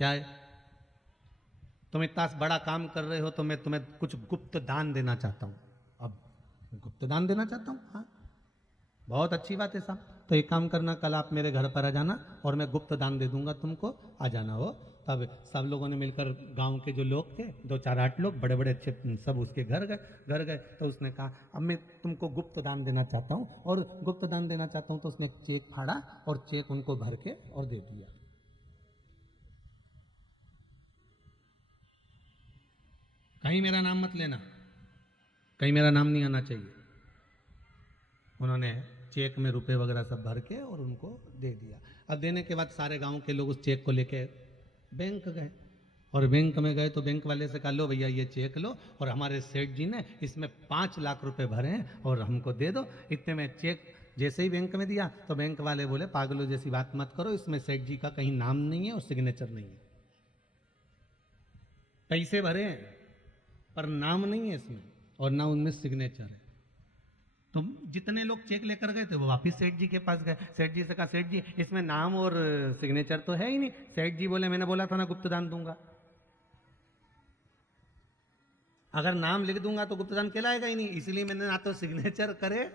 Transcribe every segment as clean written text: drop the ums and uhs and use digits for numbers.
क्या है? तुम इतना बड़ा काम कर रहे हो तो मैं तुम्हें कुछ गुप्त दान देना चाहता हूं। अब गुप्त दान देना चाहता हूं? हाँ, बहुत अच्छी बात है साहब। तो एक काम करना, कल आप मेरे घर पर आ जाना और मैं गुप्त दान दे दूंगा तुमको, आ जाना हो। तब सब लोगों ने मिलकर, गांव के जो लोग थे, 2 4 8 लोग, बड़े बड़े अच्छे, सब उसके घर गए। तो उसने कहा अब मैं तुमको गुप्त दान देना चाहता हूँ, और गुप्त दान देना चाहता हूँ। तो उसने एक चेक फाड़ा और चेक उनको भर के और दे दिया। कहीं मेरा नाम मत लेना, कहीं मेरा नाम नहीं आना चाहिए। उन्होंने चेक में रुपए वगैरह सब भर के और उनको दे दिया। अब देने के बाद सारे गांव के लोग उस चेक को लेके बैंक गए, और बैंक में गए तो बैंक वाले से कहा, लो भैया ये चेक लो, और हमारे सेठ जी ने इसमें 5 लाख रुपए भरे हैं और हमको दे दो। इतने में चेक जैसे ही बैंक में दिया तो बैंक वाले बोले, पागलों जैसी बात मत करो, इसमें सेठ जी का कहीं नाम नहीं है और सिग्नेचर नहीं है। पैसे भरे हैं पर नाम नहीं है इसमें, और ना उनमें सिग्नेचर है। तो जितने लोग चेक लेकर गए थे वो वापिस सेठ जी के पास गए। सेठ जी से कहा, सेठ जी इसमें नाम और सिग्नेचर तो है ही नहीं। सेठ जी बोले, मैंने बोला था ना गुप्त दान दूंगा। अगर नाम लिख दूंगा तो गुप्त दान कहलाएगा ही नहीं, इसलिए मैंने ना तो सिग्नेचर करे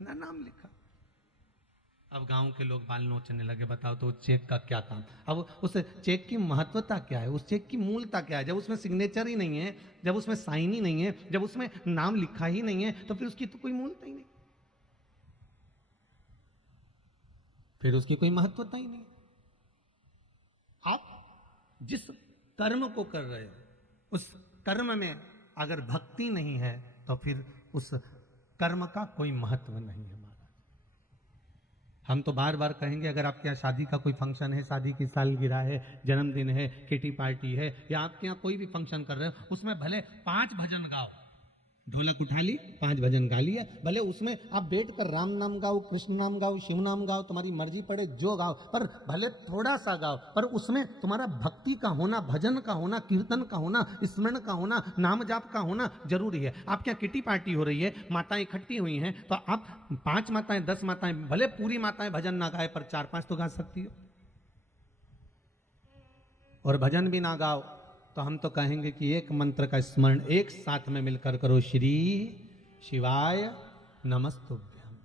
ना नाम लिखा। अब गांव के लोग बाल नोचने लगे, बताओ तो चेक का क्या काम? अब उस चेक की महत्वता क्या है, उस चेक की मूलता क्या है? जब उसमें सिग्नेचर ही नहीं है, जब उसमें साइन ही नहीं है, जब उसमें नाम लिखा ही नहीं है, तो फिर उसकी तो कोई मूलता ही नहीं, फिर उसकी कोई महत्वता ही नहीं। आप जिस कर्म को कर रहे हो उस कर्म में अगर भक्ति नहीं है तो फिर उस कर्म का कोई महत्व नहीं है महाराज। हम तो बार बार कहेंगे, अगर आपके यहाँ शादी का कोई फंक्शन है, शादी की सालगिरह है, जन्मदिन है, किटी पार्टी है, या आपके यहाँ कोई भी फंक्शन कर रहे हो, उसमें भले 5 भजन गाओ, ढोलक उठा ली, 5 भजन गा लिया, भले उसमें आप बैठ कर राम नाम गाओ, कृष्ण नाम गाओ, शिव नाम गाओ, तुम्हारी मर्जी पड़े जो गाओ, पर भले थोड़ा सा गाओ, पर उसमें तुम्हारा भक्ति का होना, भजन का होना, कीर्तन का होना, स्मरण का होना, नाम जाप का होना जरूरी है। आपके यहाँ किटी पार्टी हो रही है, माताएं इकट्ठी हुई हैं, तो आप 5 माताएं 10 माताएं, भले पूरी माताएं भजन ना गाए पर 4 5 तो गा सकती हो। और भजन भी ना गाओ तो हम तो कहेंगे कि एक मंत्र का स्मरण एक साथ में मिलकर करो, श्री शिवाय नमस्तुभ्यम।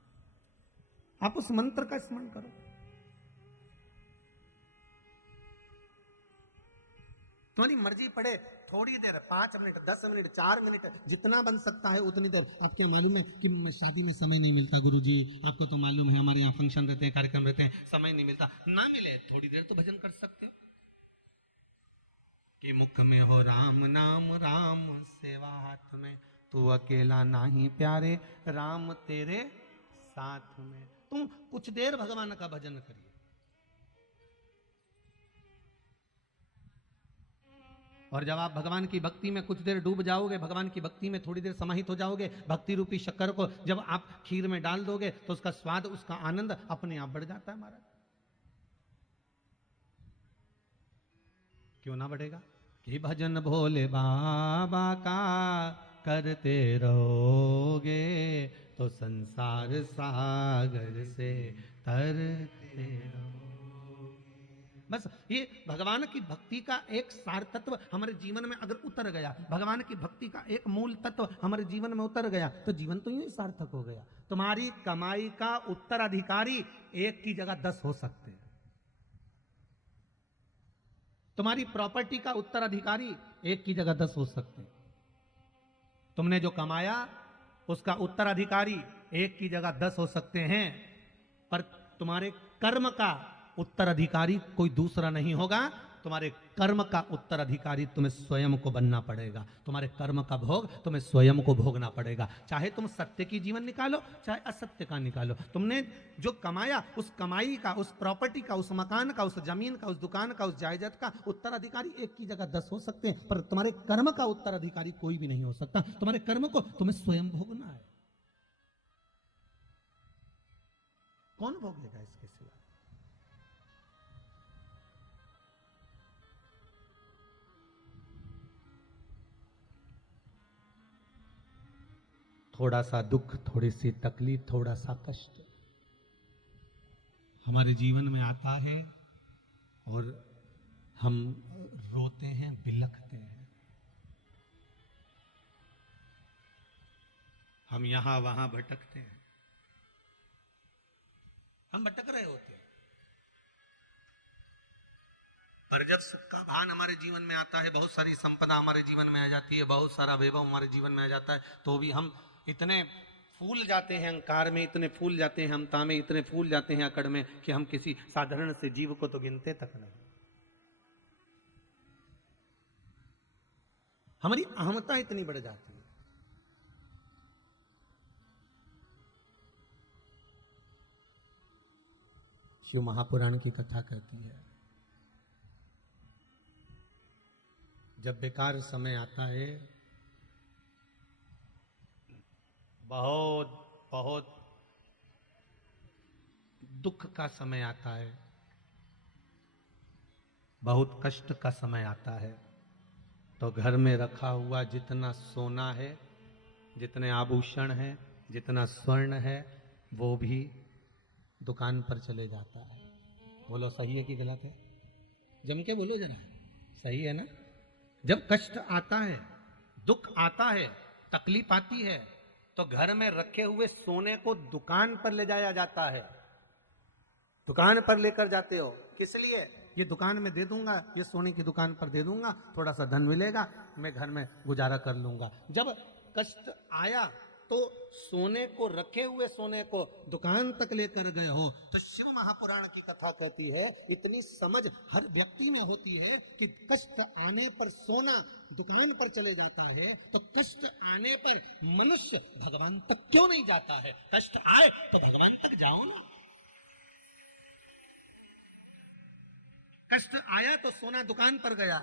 आप उस मंत्र का स्मरण करो। तुम्हारी मर्जी पड़े, थोड़ी देर, 5 मिनट, 10 मिनट, 4 मिनट, जितना बन सकता है उतनी देर। आपको मालूम है कि शादी में समय नहीं मिलता गुरुजी, आपको तो मालूम है हमारे यहाँ फंक्शन रहते हैं, कार्यक्रम रहते हैं, समय नहीं मिलता। ना मिले थोड़ी देर तो भजन कर सकते हो। कि मुख में हो राम नाम, राम सेवा हाथ में, तू अकेला नाही प्यारे, राम तेरे साथ में। तुम कुछ देर भगवान का भजन करिए। और जब आप भगवान की भक्ति में कुछ देर डूब जाओगे, भगवान की भक्ति में थोड़ी देर समाहित हो जाओगे, भक्ति रूपी शक्कर को जब आप खीर में डाल दोगे तो उसका स्वाद, उसका आनंद अपने आप बढ़ जाता है महाराज। क्यों ना बढ़ेगा? कि भजन भोले बाबा का करते रहोगे तो संसार सागर से तरते रहोगे। बस ये भगवान की भक्ति का एक सार तत्व हमारे जीवन में अगर उतर गया, भगवान की भक्ति का एक मूल तत्व हमारे जीवन में उतर गया, तो जीवन तो यूं सार्थक हो गया। तुम्हारी कमाई का उत्तराधिकारी 1 की जगह 10 हो सकते हैं। तुम्हारी प्रॉपर्टी का उत्तराधिकारी 1 की जगह 10 हो सकते हैं। तुमने जो कमाया उसका उत्तराधिकारी 1 की जगह 10 हो सकते हैं, पर तुम्हारे कर्म का उत्तराधिकारी कोई दूसरा नहीं होगा। तुम्हारे कर्म का उत्तराधिकारी तुम्हें स्वयं को बनना पड़ेगा। तुम्हारे कर्म का भोग तुम्हें स्वयं को भोगना पड़ेगा। चाहे तुम सत्य की जीवन निकालो, चाहे असत्य का निकालो। तुमने जो कमाया, उस कमाई का, उस प्रॉपर्टी का, उस मकान का, उस जमीन का, उस दुकान का, उस जायदाद का उत्तराधिकारी 1 की जगह 10 हो सकते हैं, पर तुम्हारे कर्म का उत्तराधिकारी कोई भी नहीं हो सकता। तुम्हारे कर्म को तुम्हें स्वयं भोगना है। कौन भोगेगा इसके सिवा? थोड़ा सा दुख, थोड़ी सी तकलीफ, थोड़ा सा कष्ट हमारे जीवन में आता है और हम रोते हैं, बिलखते हैं, हम यहां वहां भटकते हैं, हम भटक रहे होते हैं। पर जब सुख का भान हमारे जीवन में आता है, बहुत सारी संपदा हमारे जीवन में आ जाती है, बहुत सारा वैभव हमारे जीवन में आ जाता है, तो भी हम इतने फूल जाते हैं अहंकार में, इतने फूल जाते हैं हमता में, इतने फूल जाते हैं अकड़ में कि हम किसी साधारण से जीव को तो गिनते तक नहीं। हमारी अहमता इतनी बढ़ जाती है। शिव महापुराण की कथा कहती है, जब बेकार समय आता है, बहुत बहुत दुख का समय आता है, बहुत कष्ट का समय आता है, तो घर में रखा हुआ जितना सोना है, जितने आभूषण हैं, जितना स्वर्ण है, वो भी दुकान पर चले जाता है। बोलो सही है कि गलत है? जम के बोलो जरा, सही है ना? जब कष्ट आता है, दुख आता है, तकलीफ आती है, तो घर में रखे हुए सोने को दुकान पर ले जाया जाता है। दुकान पर लेकर जाते हो, किस लिए? ये दुकान में दे दूंगा, ये सोने की दुकान पर दे दूंगा, थोड़ा सा धन मिलेगा, मैं घर में गुजारा कर लूंगा। जब कष्ट आया तो सोने को, रखे हुए सोने को दुकान तक लेकर गए हो। तो शिव महापुराण की कथा कहती है, इतनी समझ हर व्यक्ति में होती है कि कष्ट आने पर सोना दुकान पर चले जाता है, तो कष्ट आने पर मनुष्य भगवान तक क्यों नहीं जाता है? कष्ट आए तो भगवान तक जाओ ना। कष्ट आया तो सोना दुकान पर गया,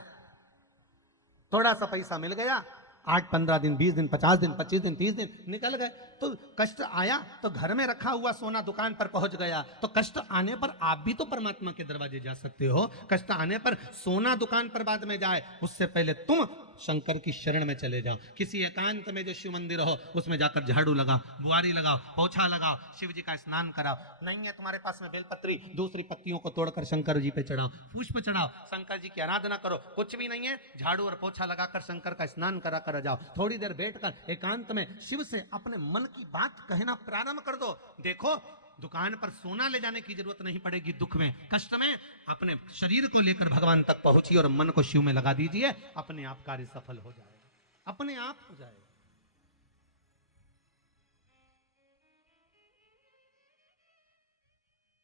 थोड़ा सा पैसा मिल गया, 8-15 दिन, 20 दिन, 50 दिन, 25 दिन, 30 दिन निकल गए। तो कष्ट आया तो घर में रखा हुआ सोना दुकान पर पहुंच गया। तो कष्ट आने पर आप भी तो परमात्मा के दरवाजे जा सकते हो। कष्ट आने पर सोना दुकान पर बाद में जाए, उससे पहले तुम शंकर की शरण में चले जाओ। किसी एकांत में जो शिव मंदिर हो, उसमें जाकर झाड़ू लगाओ, बुआरी लगाओ, पोछा लगाओ, शिव जी का स्नान कराओ। नहीं है तुम्हारे पास में बेलपत्री, दूसरी पत्तियों को तोड़कर शंकर जी पे चढ़ाओ, पुष्प चढ़ाओ, शंकर जी की आराधना करो। कुछ भी नहीं है, झाड़ू और पोछा लगाकर शंकर का स्नान करा कर जाओ। थोड़ी देर बैठकर एकांत में शिव से अपने मन की बात कहना प्रारंभ कर दो। देखो, दुकान पर सोना ले जाने की जरूरत नहीं पड़ेगी। दुख में, कष्ट में अपने शरीर को लेकर भगवान तक पहुंचिए और मन को शिव में लगा दीजिए, अपने आप कार्य सफल हो जाएगा, अपने आप हो जाएगा।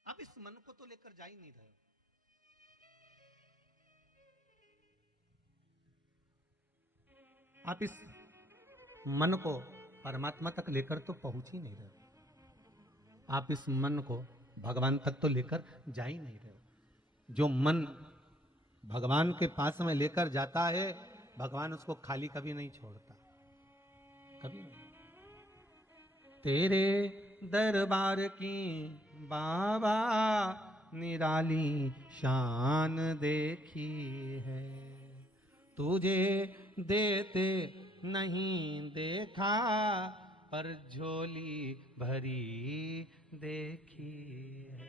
अब इस मन को तो लेकर जा ही नहीं रहे। आप इस मन को परमात्मा तक लेकर तो पहुंच ही नहीं रहे। आप इस मन को भगवान तक तो लेकर जा ही नहीं रहे। जो मन भगवान के पास में लेकर जाता है, भगवान उसको खाली कभी नहीं छोड़ता, कभी नहीं। तेरे दरबार की बाबा निराली शान देखी है, तुझे देते नहीं देखा, पर झोली भरी देखी है।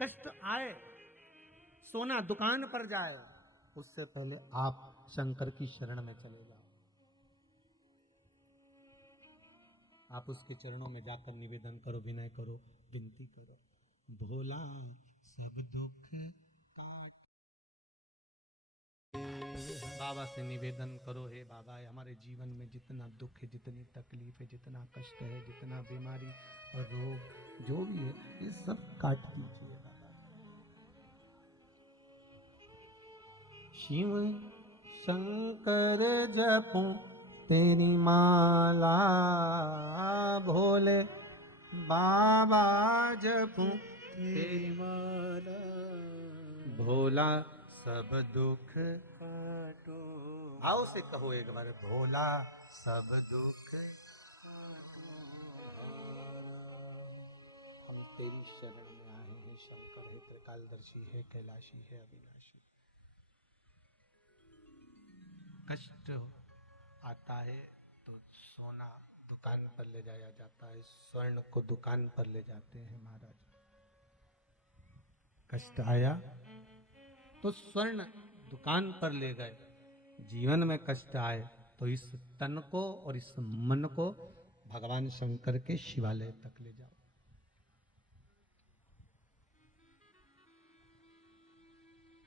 कष्ट आए, सोना दुकान पर जाए, उससे पहले आप शंकर की शरण में चले जाओ। आप उसके चरणों में जाकर निवेदन करो, विनय करो, विनती करो, भोला सब दुख काट। बाबा से निवेदन करो, हे बाबा, हमारे जीवन में जितना दुख है, जितनी तकलीफ है, जितना कष्ट है, जितना बीमारी और रोग जो भी है, ये सब काट दीजिए बाबा। शिव शंकर जपो तेरी माला, भोले बाबा जपो तेरी माला, भोला सब दुख काटो। आओ से कहो एक बार, भोला सब दुख काटो। हम तेरी शरण में आए हैं शंकर, है त्रिकालदर्शी, है कैलाशी, है अविनाशी। कष्ट आता है तो सोना दुकान पर ले जाया जाता है, स्वर्ण को दुकान पर ले जाते हैं महाराज। कष्ट आया तो स्वर्ण दुकान पर ले गए। जीवन में कष्ट आए तो इस तन को और इस मन को भगवान शंकर के शिवालय तक ले जाओ।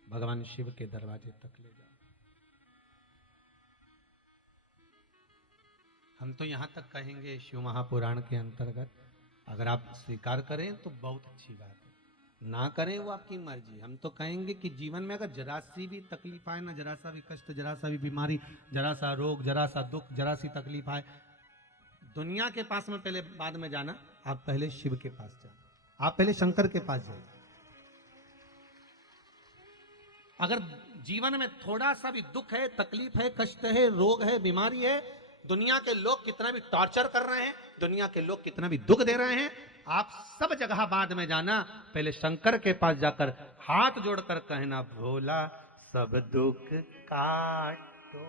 भगवान शिव के दरवाजे तक ले जाओ। हम तो यहां तक कहेंगे शिव महापुराण के अंतर्गत, अगर आप स्वीकार करें तो बहुत अच्छी बात है, ना करें वो आपकी मर्जी। हम तो कहेंगे कि जीवन में अगर जरा सी भी तकलीफ आए ना, जरा सा भी कष्ट, जरा सा भी बीमारी, जरा सा रोग, जरा सा दुख, जरा सी तकलीफ आए, दुनिया के पास में पहले बाद में जाना, आप पहले शिव के पास जाना, आप पहले शंकर के पास जाइए। अगर जीवन में थोड़ा सा भी दुख है, तकलीफ है, कष्ट है, रोग है, बीमारी है, दुनिया के लोग कितना भी टॉर्चर कर रहे हैं, दुनिया के लोग कितना भी दुख दे रहे हैं, आप सब जगह बाद में जाना, पहले शंकर के पास जाकर हाथ जोड़कर कहना, भोला सब दुख काटो,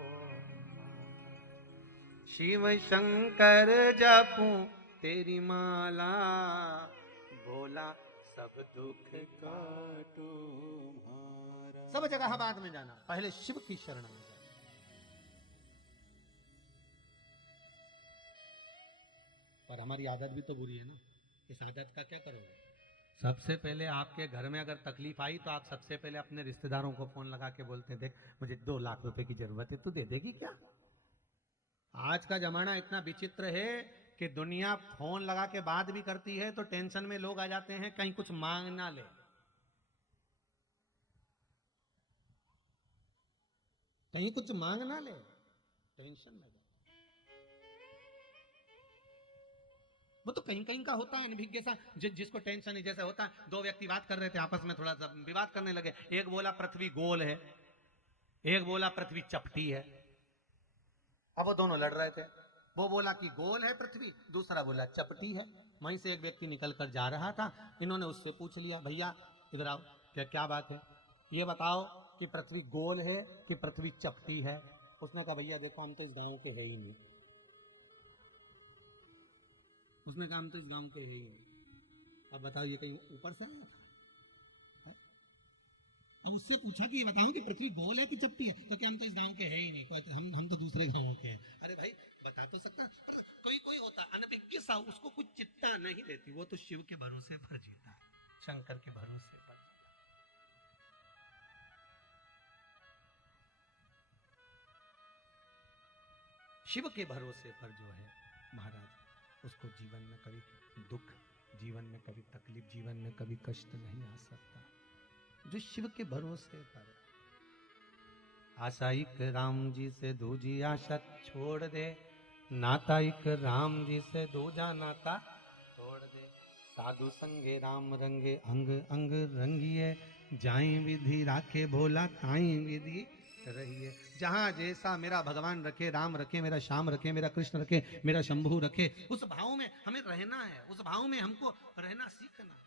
शिव शंकर जपूं तेरी माला, भोला सब दुख काटो। सब जगह बाद में जाना, पहले शिव की शरण में जाना। और हमारी आदत भी तो बुरी है ना, इस आदत का क्या करोगे? सबसे पहले आपके घर में अगर तकलीफ आई तो आप सबसे पहले अपने रिश्तेदारों को फोन लगा के बोलते हैं, देख मुझे 2 लाख रुपए की जरूरत है, तू दे देगी क्या? आज का जमाना इतना विचित्र है कि दुनिया फोन लगा के बात भी करती है तो टेंशन में लोग आ जाते हैं, कहीं कुछ मांग ना ले। कहीं कुछ मांग ना ले, टेंशन में। वो तो कहीं कहीं का होता है अनभिज्ञ सा, जिसको टेंशन नहीं, जैसे होता है 2 व्यक्ति बात कर रहे थे, आपस में थोड़ा सा विवाद करने लगे, एक बोला पृथ्वी गोल है, एक बोला पृथ्वी चपटी है। अब वो दोनों लड़ रहे थे, वो बोला कि गोल है पृथ्वी, दूसरा बोला चपटी है। वहीं से एक व्यक्ति निकल कर जा रहा था, इन्होंने उससे पूछ लिया, भैया इधर आओ, क्या क्या बात है, ये बताओ कि पृथ्वी गोल है कि पृथ्वी चपटी है? उसने कहा, भैया देखो हम तो इस गांव के है ही नहीं। उसने कहा हम तो इस गांव के ही नहीं। अब बताओ ये कहीं ऊपर से आया था? अब उससे पूछा कि ये बताओ कि पृथ्वी गोल है कि चपटी है, तो क्या हम तो इस गांव के है ही नहीं, हम तो दूसरे गांवों के हैं। अरे भाई बता तो सकता, कोई कोई होता अनभिज्ञ सा, उसको कुछ चिंता नहीं रहती, वो तो शिव के भरोसे पर जीता है, शंकर के भरोसे पर। शिव के भरोसे पर जो है महाराज, उसको जीवन में कभी दुख, जीवन में कभी तकलीफ, जीवन में कभी कष्ट नहीं आ सकता, जो शिव के भरोसे पर। आशाइक राम जी से दूजी आशा छोड़ दे, नाताइक राम जी से दूजा नाता तोड़ दे, साधु संगे राम रंगे अंग अंग रंगिए, जाई विधि राखे भोला ताई विधि रहिए। जहां जैसा मेरा भगवान रखे, राम रखे, मेरा श्याम रखे, मेरा कृष्ण रखे, मेरा शंभू रखे, उस भाव में हमें रहना है, उस भाव में हमको रहना सीखना है।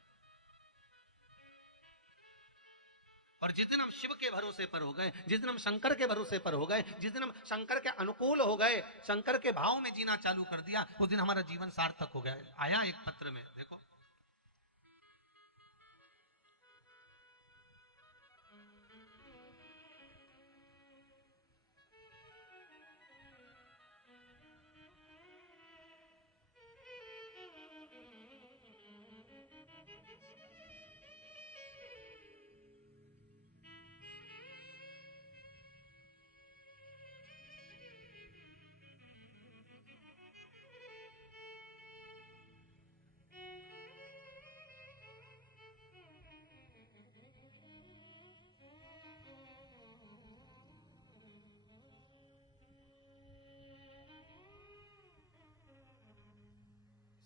और जिस दिन हम शिव के भरोसे पर हो गए, जिस दिन हम शंकर के भरोसे पर हो गए, जिस दिन हम शंकर के अनुकूल हो गए, शंकर के भाव में जीना चालू कर दिया, उस दिन हमारा जीवन सार्थक हो गया। आया एक पत्र में, देखो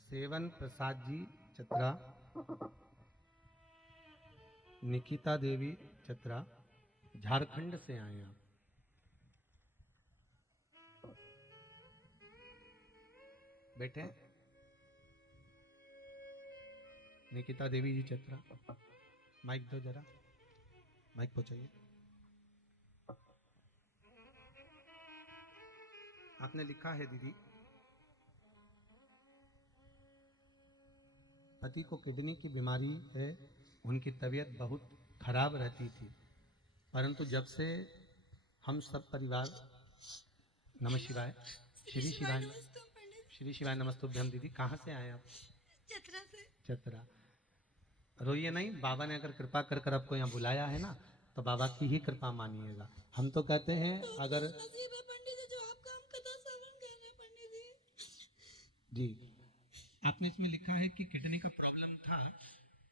सेवन प्रसाद जी चतरा, निकिता देवी चतरा, झारखंड से आए आप। बैठे निकिता देवी जी चतरा, माइक दो जरा, माइक पहुंचाइए। आपने लिखा है दीदी, पति को किडनी की बीमारी है, उनकी तबीयत बहुत खराब रहती थी, परंतु जब से हम सब परिवार, नमः शिवाय, श्री शिवाय, श्री शिवाय नमस्तुभ्यम। दीदी कहाँ से आए आप? चतरा से। चतरा। रोइए नहीं, बाबा ने अगर कृपा कर कर आपको यहाँ बुलाया है ना, तो बाबा की ही कृपा मानिएगा। हम तो कहते हैं अगर नसीब है पंडित जी, जो आपका हम कथा श्रवण कर रहे हैं पंडित जी। आपने इसमें लिखा है कि किडनी का प्रॉब्लम था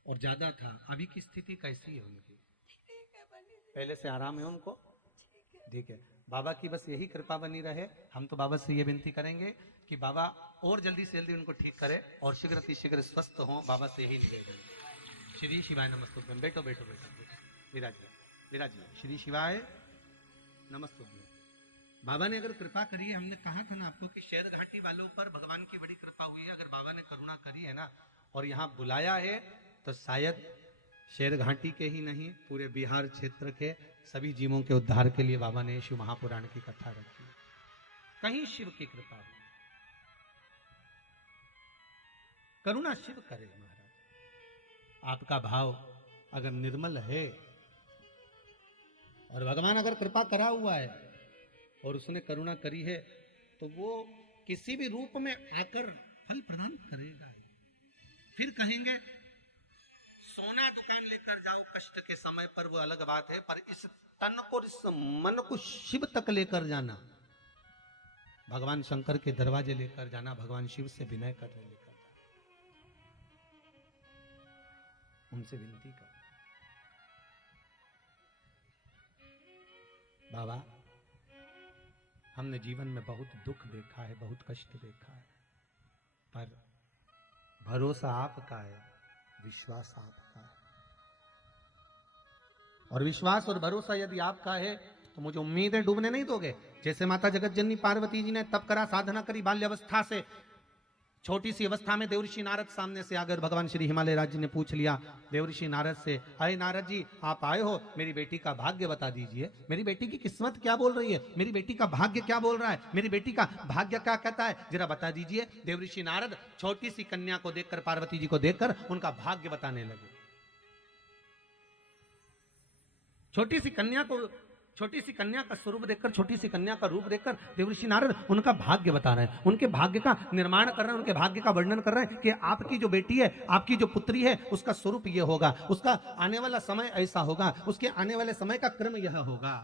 और ज्यादा था, अभी की स्थिति कैसी है उनकी? ठीक है पंडित जी। पहले से आराम है उनको? ठीक है। बाबा की बस यही कृपा बनी रहे। हम तो बाबा से ये विनती करेंगे कि बाबा और जल्दी से जल्दी उनको ठीक करे और शीघ्र अतिशीघ्र स्वस्थ हो। बाबा से यही निवेदन। श्री शिवाय नमस्तुभ्यम। बैठो बैठो बैठो विराजिए विराजिए। श्री शिवाय नमस्तुभ्यम। बाबा ने अगर कृपा करी है, हमने कहा था ना आपको कि शेर घाटी वालों पर भगवान की बड़ी कृपा हुई है। अगर बाबा ने करुणा करी है ना और यहाँ बुलाया है, तो शायद शेर घाटी के ही नहीं, पूरे बिहार क्षेत्र के सभी जीवों के उद्धार के लिए बाबा ने शिव महापुराण की कथा रखी। कहीं शिव की कृपा हुई। करुणा शिव करे महाराज। आपका भाव अगर निर्मल है और भगवान अगर कृपा करा हुआ है और उसने करुणा करी है, तो वो किसी भी रूप में आकर फल प्रदान करेगा। फिर कहेंगे सोना दुकान लेकर जाओ कष्ट के समय पर, वो अलग बात है, पर इस तन को, इस मन को शिव तक लेकर जाना, भगवान शंकर के दरवाजे लेकर जाना, भगवान शिव से विनय करने लेकर जाना, उनसे विनती कर। बाबा, हमने जीवन में बहुत दुख देखा है, बहुत कष्ट देखा है, पर भरोसा आपका है, विश्वास आपका है। और विश्वास और भरोसा यदि आपका है तो मुझे उम्मीद है डूबने नहीं दोगे। जैसे माता जगत जननी पार्वती जी ने तप करा, साधना करी बाल्यावस्था से, छोटी सी अवस्था में देवऋषि नारद सामने से आकर भगवान श्री हिमालय राज जी ने पूछ लिया देवऋषि नारद से, अरे नारद जी आप आए हो, मेरी बेटी का भाग्य बता दीजिए, मेरी बेटी की किस्मत क्या बोल रही है, मेरी बेटी का भाग्य क्या बोल रहा है, मेरी बेटी का भाग्य क्या कहता है, जरा बता दीजिए। देवऋषि नारद छोटी सी कन्या को देखकर, पार्वती जी को देखकर उनका भाग्य बताने लगे। छोटी सी कन्या का स्वरूप देखकर, छोटी सी कन्या का रूप देखकर देवऋषि नारद उनका भाग्य बता रहे हैं, उनके भाग्य का निर्माण कर रहे हैं, उनके भाग्य का वर्णन कर रहे हैं कि आपकी जो बेटी है, आपकी जो पुत्री है, उसका स्वरूप यह होगा, उसका आने वाला समय ऐसा होगा, उसके आने वाले समय का क्रम यह होगा।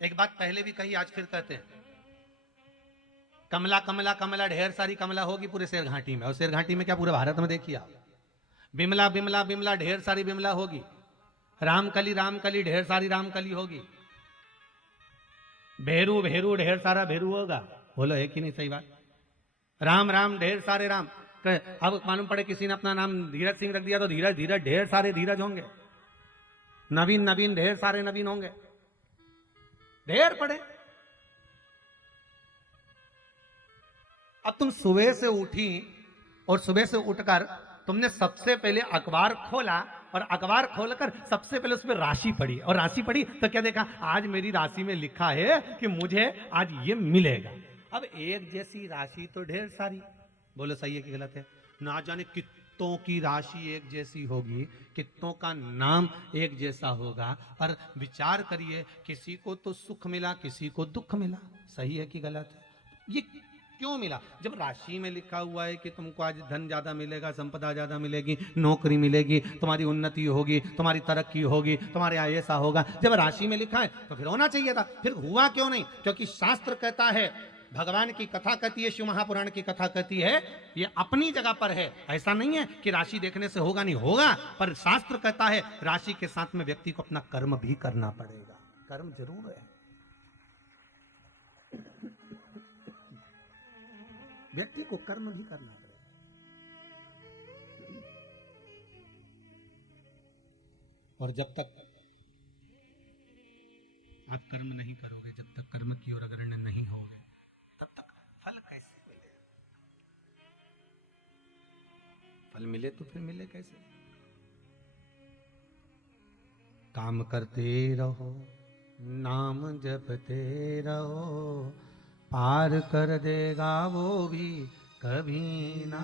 एक बात पहले भी कही, आज फिर कहते हैं, कमला कमला कमला, ढेर सारी कमला होगी पूरे शेर घाटी में, और शेर घाटी में क्या पूरे भारत में देखिए आप। बिमला बिमला बिमला, ढेर सारी बिमला होगी। रामकली रामकली, ढेर सारी रामकली होगी। भेरू भेरू, ढेर सारा भेरू होगा। बोलो है कि नहीं सही बात? राम राम, ढेर सारे राम। अब मालूम पड़े किसी ने अपना नाम धीरज सिंह रख दिया तो धीरज धीरज, ढेर सारे धीरज होंगे। नवीन नवीन, ढेर सारे नवीन होंगे, ढेर पड़े। अब तुम सुबह से उठी और सुबह से उठकर तुमने सबसे पहले अखबार खोला और अखबार खोलकर सबसे पहले उसमें राशि पढ़ी, और राशि पढ़ी तो क्या देखा, आज मेरी राशि में लिखा है कि मुझे आज ये मिलेगा। अब एक जैसी राशि तो ढेर सारी, बोलो सही है कि गलत है? ना जाने कितनों की राशि एक जैसी होगी, कितनों का नाम एक जैसा होगा, पर विचार करिए, किसी को तो सुख मिला, किसी को दुख मिला। सही है कि गलत है? ये क्यों मिला? जब राशि में लिखा हुआ है कि तुमको आज धन ज्यादा मिलेगा, संपदा ज्यादा मिलेगी, नौकरी मिलेगी, तुम्हारी उन्नति होगी, तुम्हारी तरक्की होगी, तुम्हारे यहाँ ऐसा होगा, जब राशि में लिखा है तो फिर होना चाहिए था। फिर हुआ क्यों नहीं? क्योंकि शास्त्र कहता है, भगवान की कथा कहती है, शिव महापुराण की कथा कहती है, ये अपनी जगह पर है। ऐसा नहीं है कि राशि देखने से होगा, नहीं होगा, पर शास्त्र कहता है राशि के साथ में व्यक्ति को अपना कर्म भी करना पड़ेगा। कर्म जरूर है, व्यक्ति को कर्म भी करना पड़ेगा। और जब तक आप कर्म नहीं करोगे, जब तक कर्म की ओर अग्रसर नहीं होगे, तब तक फल कैसे मिले? फल मिले तो फिर मिले कैसे? काम करते रहो, नाम जपते रहो, पार कर देगा वो भी कभी ना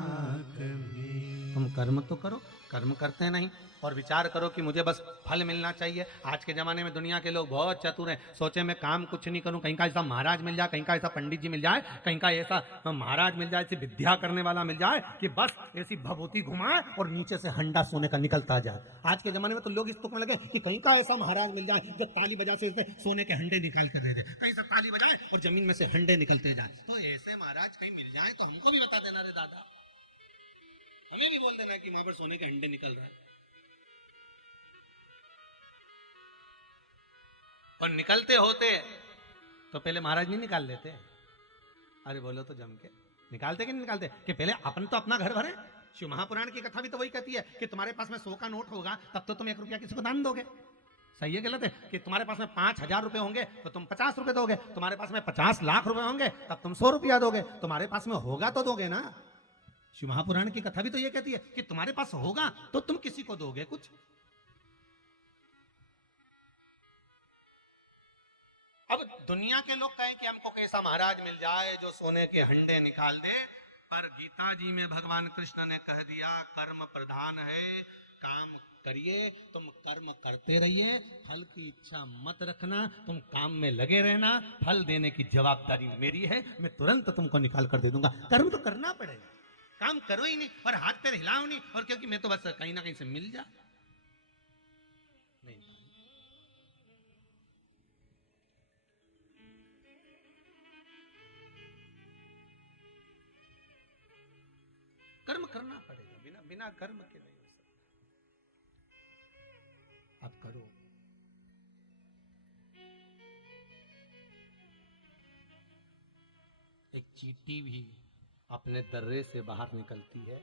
कभी। तुम कर्म तो करो, कर्म करते नहीं और विचार करो कि मुझे बस फल मिलना चाहिए। आज के जमाने में दुनिया के लोग बहुत चतुर हैं, सोचे मैं काम कुछ नहीं करूं, कहीं का ऐसा महाराज मिल जाए, कहीं का ऐसा पंडित जी मिल जाए, कहीं का ऐसा महाराज मिल जाए, ऐसी विद्या करने वाला मिल जाए कि बस ऐसी भभूति घुमाए और नीचे से हंडा सोने का निकलता जाए। आज के जमाने में तो लोग इस तुक में लगे कि कहीं का ऐसा महाराज मिल जाए जो ताली बजा से सोने के हंडे निकाल कर दे दे, कहीं से ताली बजाए और जमीन में से हंडे निकलते जाए। तो ऐसे महाराज कहीं मिल जाए तो हमको भी बता देना रे दादा, हमें भी बोल देना कि वहां पर सोने के अंडे निकल रहा है। और निकलते होते तो पहले महाराज नहीं निकाल लेते? अरे बोलो तो जम के, निकालते कि नहीं निकालते? कि पहले अपन तो अपना घर भरे। शिव महापुराण की कथा भी तो वही कहती है कि तुम्हारे पास में 100 का नोट होगा तब तो तुम 1 रुपया किसी को दान दोगे। सही है गलत है? कि तुम्हारे पास में 5,000 रुपए होंगे तो तुम 50 रुपए दोगे, तुम्हारे पास में 50 लाख रुपए होंगे तब तुम 100 रुपया दोगे, तुम्हारे पास में होगा तो दोगे ना। शिव महापुराण की कथा भी तो ये कहती है कि तुम्हारे पास होगा तो तुम किसी को दोगे कुछ। अब दुनिया के लोग कहें कि हमको कैसा महाराज मिल जाए जो सोने के हंडे निकाल दे, पर गीता जी में भगवान कृष्ण ने कह दिया कर्म प्रधान है, काम करिए, तुम कर्म करते रहिए, फल की इच्छा मत रखना, तुम काम में लगे रहना, फल देने की जवाबदारी मेरी है, मैं तुरंत तुमको निकाल कर दे दूंगा। कर्म तो करना पड़ेगा, काम करो ही नहीं और हाथ पैर हिलाओ नहीं, और क्योंकि मैं तो बस कहीं ना कहीं से मिल जा नहीं। कर्म करना पड़ेगा, बिना बिना कर्म के नहीं हो सकता। अब करो। एक चींटी भी अपने दर्रे से बाहर निकलती है,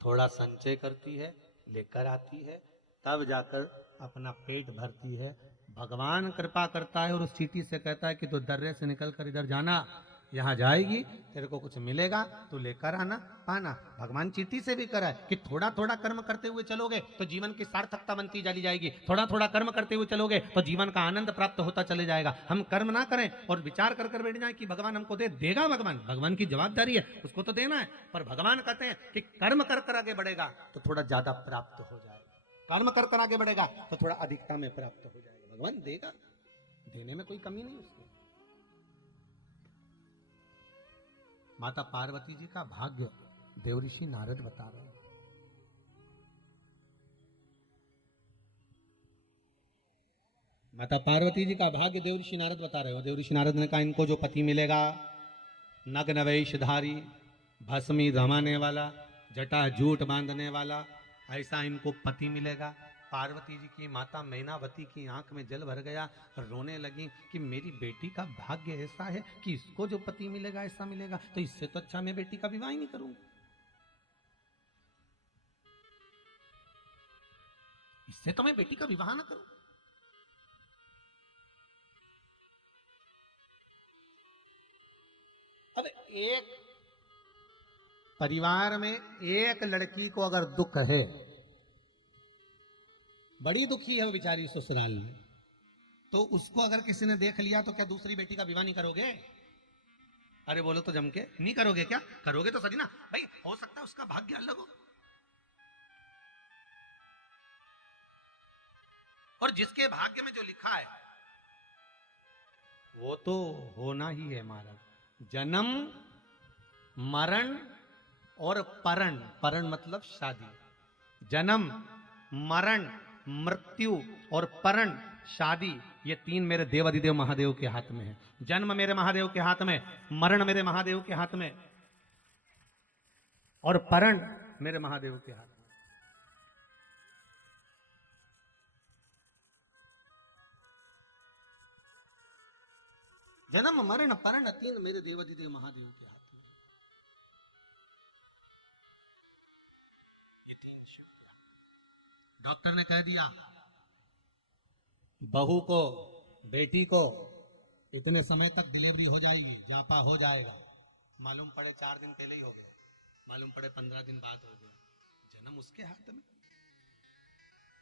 थोड़ा संचय करती है, लेकर आती है, तब जाकर अपना पेट भरती है। भगवान कृपा करता है और उस चींटी से कहता है कि तू दर्रे से निकलकर इधर जाना, यहाँ जाएगी, तेरे को कुछ मिलेगा, तू लेकर आना पाना। भगवान चींटी से भी करा है कि थोड़ा थोड़ा कर्म करते हुए चलोगे तो जीवन की सार्थकता बनती चली जाएगी, थोड़ा थोड़ा कर्म करते हुए चलोगे तो जीवन का आनंद प्राप्त होता चले जाएगा। हम कर्म ना करें और विचार कर कर बैठ जाए कि भगवान हमको दे देगा, भगवान की जवाबदारी है, उसको तो देना है, पर भगवान कहते हैं कि कर्म कर कर आगे बढ़ेगा तो थोड़ा ज्यादा प्राप्त हो जाएगा, कर्म कर कर आगे बढ़ेगा तो थोड़ा अधिकता में प्राप्त हो जाएगा। भगवान देगा, देने में कोई कमी नहीं उसकी। माता पार्वती जी का भाग्य देवऋषि नारद बता रहे हैं। माता पार्वती जी का भाग्य देवऋषि नारद बता रहे हो। देवऋषि नारद ने कहा इनको जो पति मिलेगा, नग्न वेशधारी, भस्मी रमाने वाला, जटा जूट बांधने वाला, ऐसा इनको पति मिलेगा। पार्वती जी की माता मैनावती की आंख में जल भर गया, रोने लगी कि मेरी बेटी का भाग्य ऐसा है कि इसको जो पति मिलेगा ऐसा मिलेगा, तो इससे तो अच्छा मैं बेटी का विवाह ही नहीं करूंगी, इससे तो मैं बेटी का विवाह ना करूं। अब एक परिवार में एक लड़की को अगर दुख है, बड़ी दुखी है वो बेचारी ससुराल में, तो उसको अगर किसी ने देख लिया तो क्या दूसरी बेटी का विवाह नहीं करोगे? अरे बोलो तो जम के, नहीं करोगे क्या? करोगे तो सही ना भाई, हो सकता है उसका भाग्य अलग हो, और जिसके भाग्य में जो लिखा है वो तो होना ही है महाराज। जन्म, मरण और परण, परण मतलब शादी, जन्म, मरण, मृत्यु और परण, शादी, ये 3 मेरे देवाधिदेव महादेव के हाथ में है। जन्म मेरे महादेव के हाथ में, मरण मेरे महादेव के हाथ में और परण मेरे महादेव के हाथ में। जन्म, मरण, परण 3 मेरे देवाधिदेव महादेव के हाथ में, ये 3 शिव के हाथ। डॉक्टर ने कह दिया बहू को, बेटी को इतने समय तक डिलीवरी हो जाएगी, जापा हो जाएगा, मालूम पड़े 4 दिन पहले ही हो गया, मालूम पड़े 15 दिन बाद हो गया। जन्म उसके हाथ में,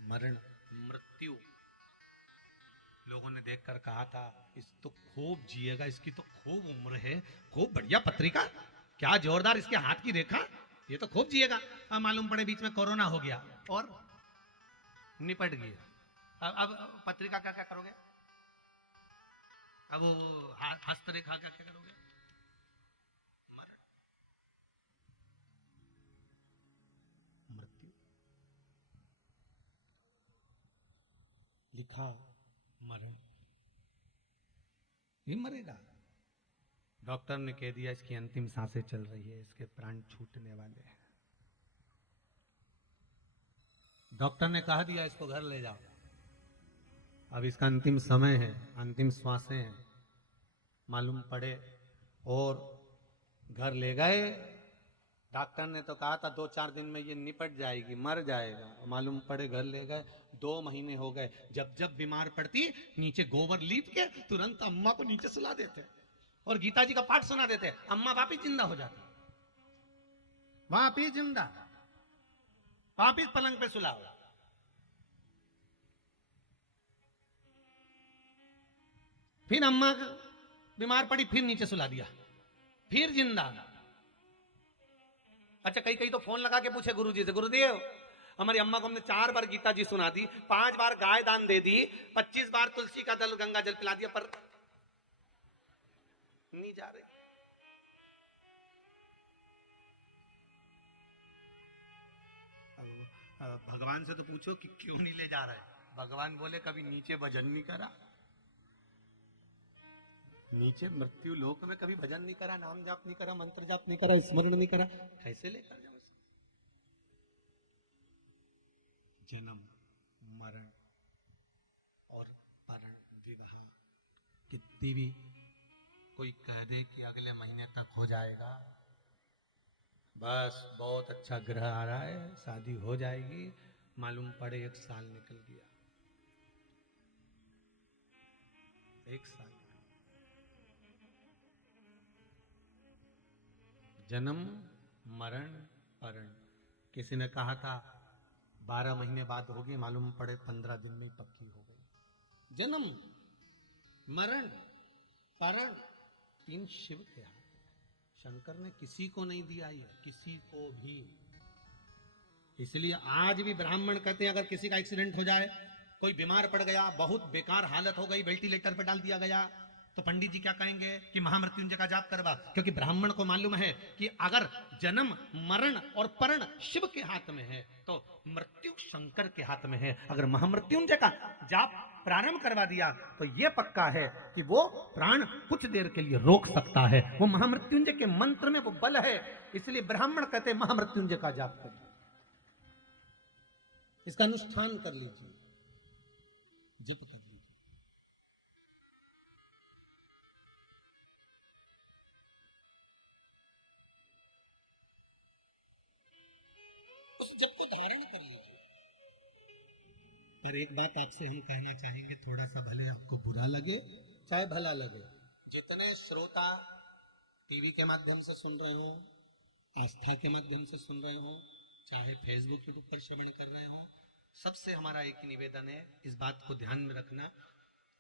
मरण, मृत्यु लोगों ने देखकर कहा था इस तो खूब जिएगा, इसकी तो खूब उम्र है, खूब बढ़िया पत्रिका, क्या जोरदार इसके हाथ की रेखा, ये तो खूब जिएगा। अब मालूम पड़े बीच में कोरोना हो गया और निपट गया। अब पत्रिका का क्या करोगे? अब वो हस्तरेखा का क्या करोगे? मरण, मृत्यु लिखा, मरण, ये मरेगा। डॉक्टर ने कह दिया इसकी अंतिम सांसें चल रही है, इसके प्राण छूटने वाले हैं। डॉक्टर ने कहा दिया इसको घर ले जाओ, अब इसका अंतिम समय है, अंतिम श्वासें हैं। मालूम पड़े और घर ले गए। डॉक्टर ने तो कहा था 2-4 दिन में ये निपट जाएगी, मर जाएगा। मालूम पड़े घर ले गए, 2 महीने हो गए। जब जब बीमार पड़ती नीचे गोबर लीप के तुरंत अम्मा को नीचे सुला देते और गीता जी का पाठ सुना देते, अम्मा वापिस जिंदा हो जाती, वापिस जिंदा, वापिस पलंग पे सुला हुआ। फिर अम्मा बीमार पड़ी, फिर नीचे सुला दिया, फिर जिंदा। अच्छा, कई कई तो फोन लगा के पूछे गुरुजी से, गुरुदेव हमारी अम्मा को हमने 4 बार गीता जी सुना दी, 5 बार गाय दान दे दी, 25 बार तुलसी का दल गंगा जल पिला दिया, पर नहीं जा रही। भगवान से तो पूछो कि क्यों नहीं ले जा रहे। भगवान बोले कभी नीचे भजन नहीं करा, नीचे मृत्यु लोक में कभी भजन नहीं करा, नाम जाप नहीं करा, मंत्र जाप नहीं करा, स्मरण नहीं करा, कैसे लेकर जाओ? जन्म, मरण और मरण, विवाह, कितनी भी कोई कह दे कि अगले महीने तक हो जाएगा, बस बहुत अच्छा ग्रह आ रहा है, शादी हो जाएगी, मालूम पड़े 1 साल निकल गया, 1 साल। जन्म, मरण, परण। किसी ने कहा था 12 महीने बाद होगी, मालूम पड़े 15 दिन में ही पक्की हो गई। जन्म, मरण, परण, 3 शिव के हाथ। शंकर ने किसी को नहीं दिया ये, किसी को भी। इसलिए आज भी ब्राह्मण कहते हैं अगर किसी का एक्सीडेंट हो जाए, कोई बीमार पड़ गया, बहुत बेकार हालत हो गई, वेंटिलेटर पर डाल दिया गया, तो पंडित जी क्या कहेंगे कि महामृत्युंजय का जाप करवा, क्योंकि ब्राह्मण को मालूम है कि अगर जन्म, मरण और परण शिव के हाथ में है तो मृत्यु शंकर के हाथ में है। अगर महामृत्युंजय का जाप प्रारंभ करवा दिया तो यह पक्का है कि वो प्राण कुछ देर के लिए रोक सकता है। वो महामृत्युंजय के मंत्र में वो बल है, इसलिए ब्राह्मण कहते हैं महामृत्युंजय का जाप करिए, इसका अनुष्ठान कर लीजिए, जप कर लीजिए। उस जप को धारण कर लीजिए। पर एक बात आपसे हम कहना चाहेंगे, थोड़ा सा भले आपको बुरा लगे चाहे भला लगे, जितने श्रोता टीवी के माध्यम से सुन रहे हो, आस्था के माध्यम से सुन रहे हो, चाहे फेसबुक यूट्यूब पर श्रवण कर रहे हो, सबसे हमारा एक ही निवेदन है, इस बात को ध्यान में रखना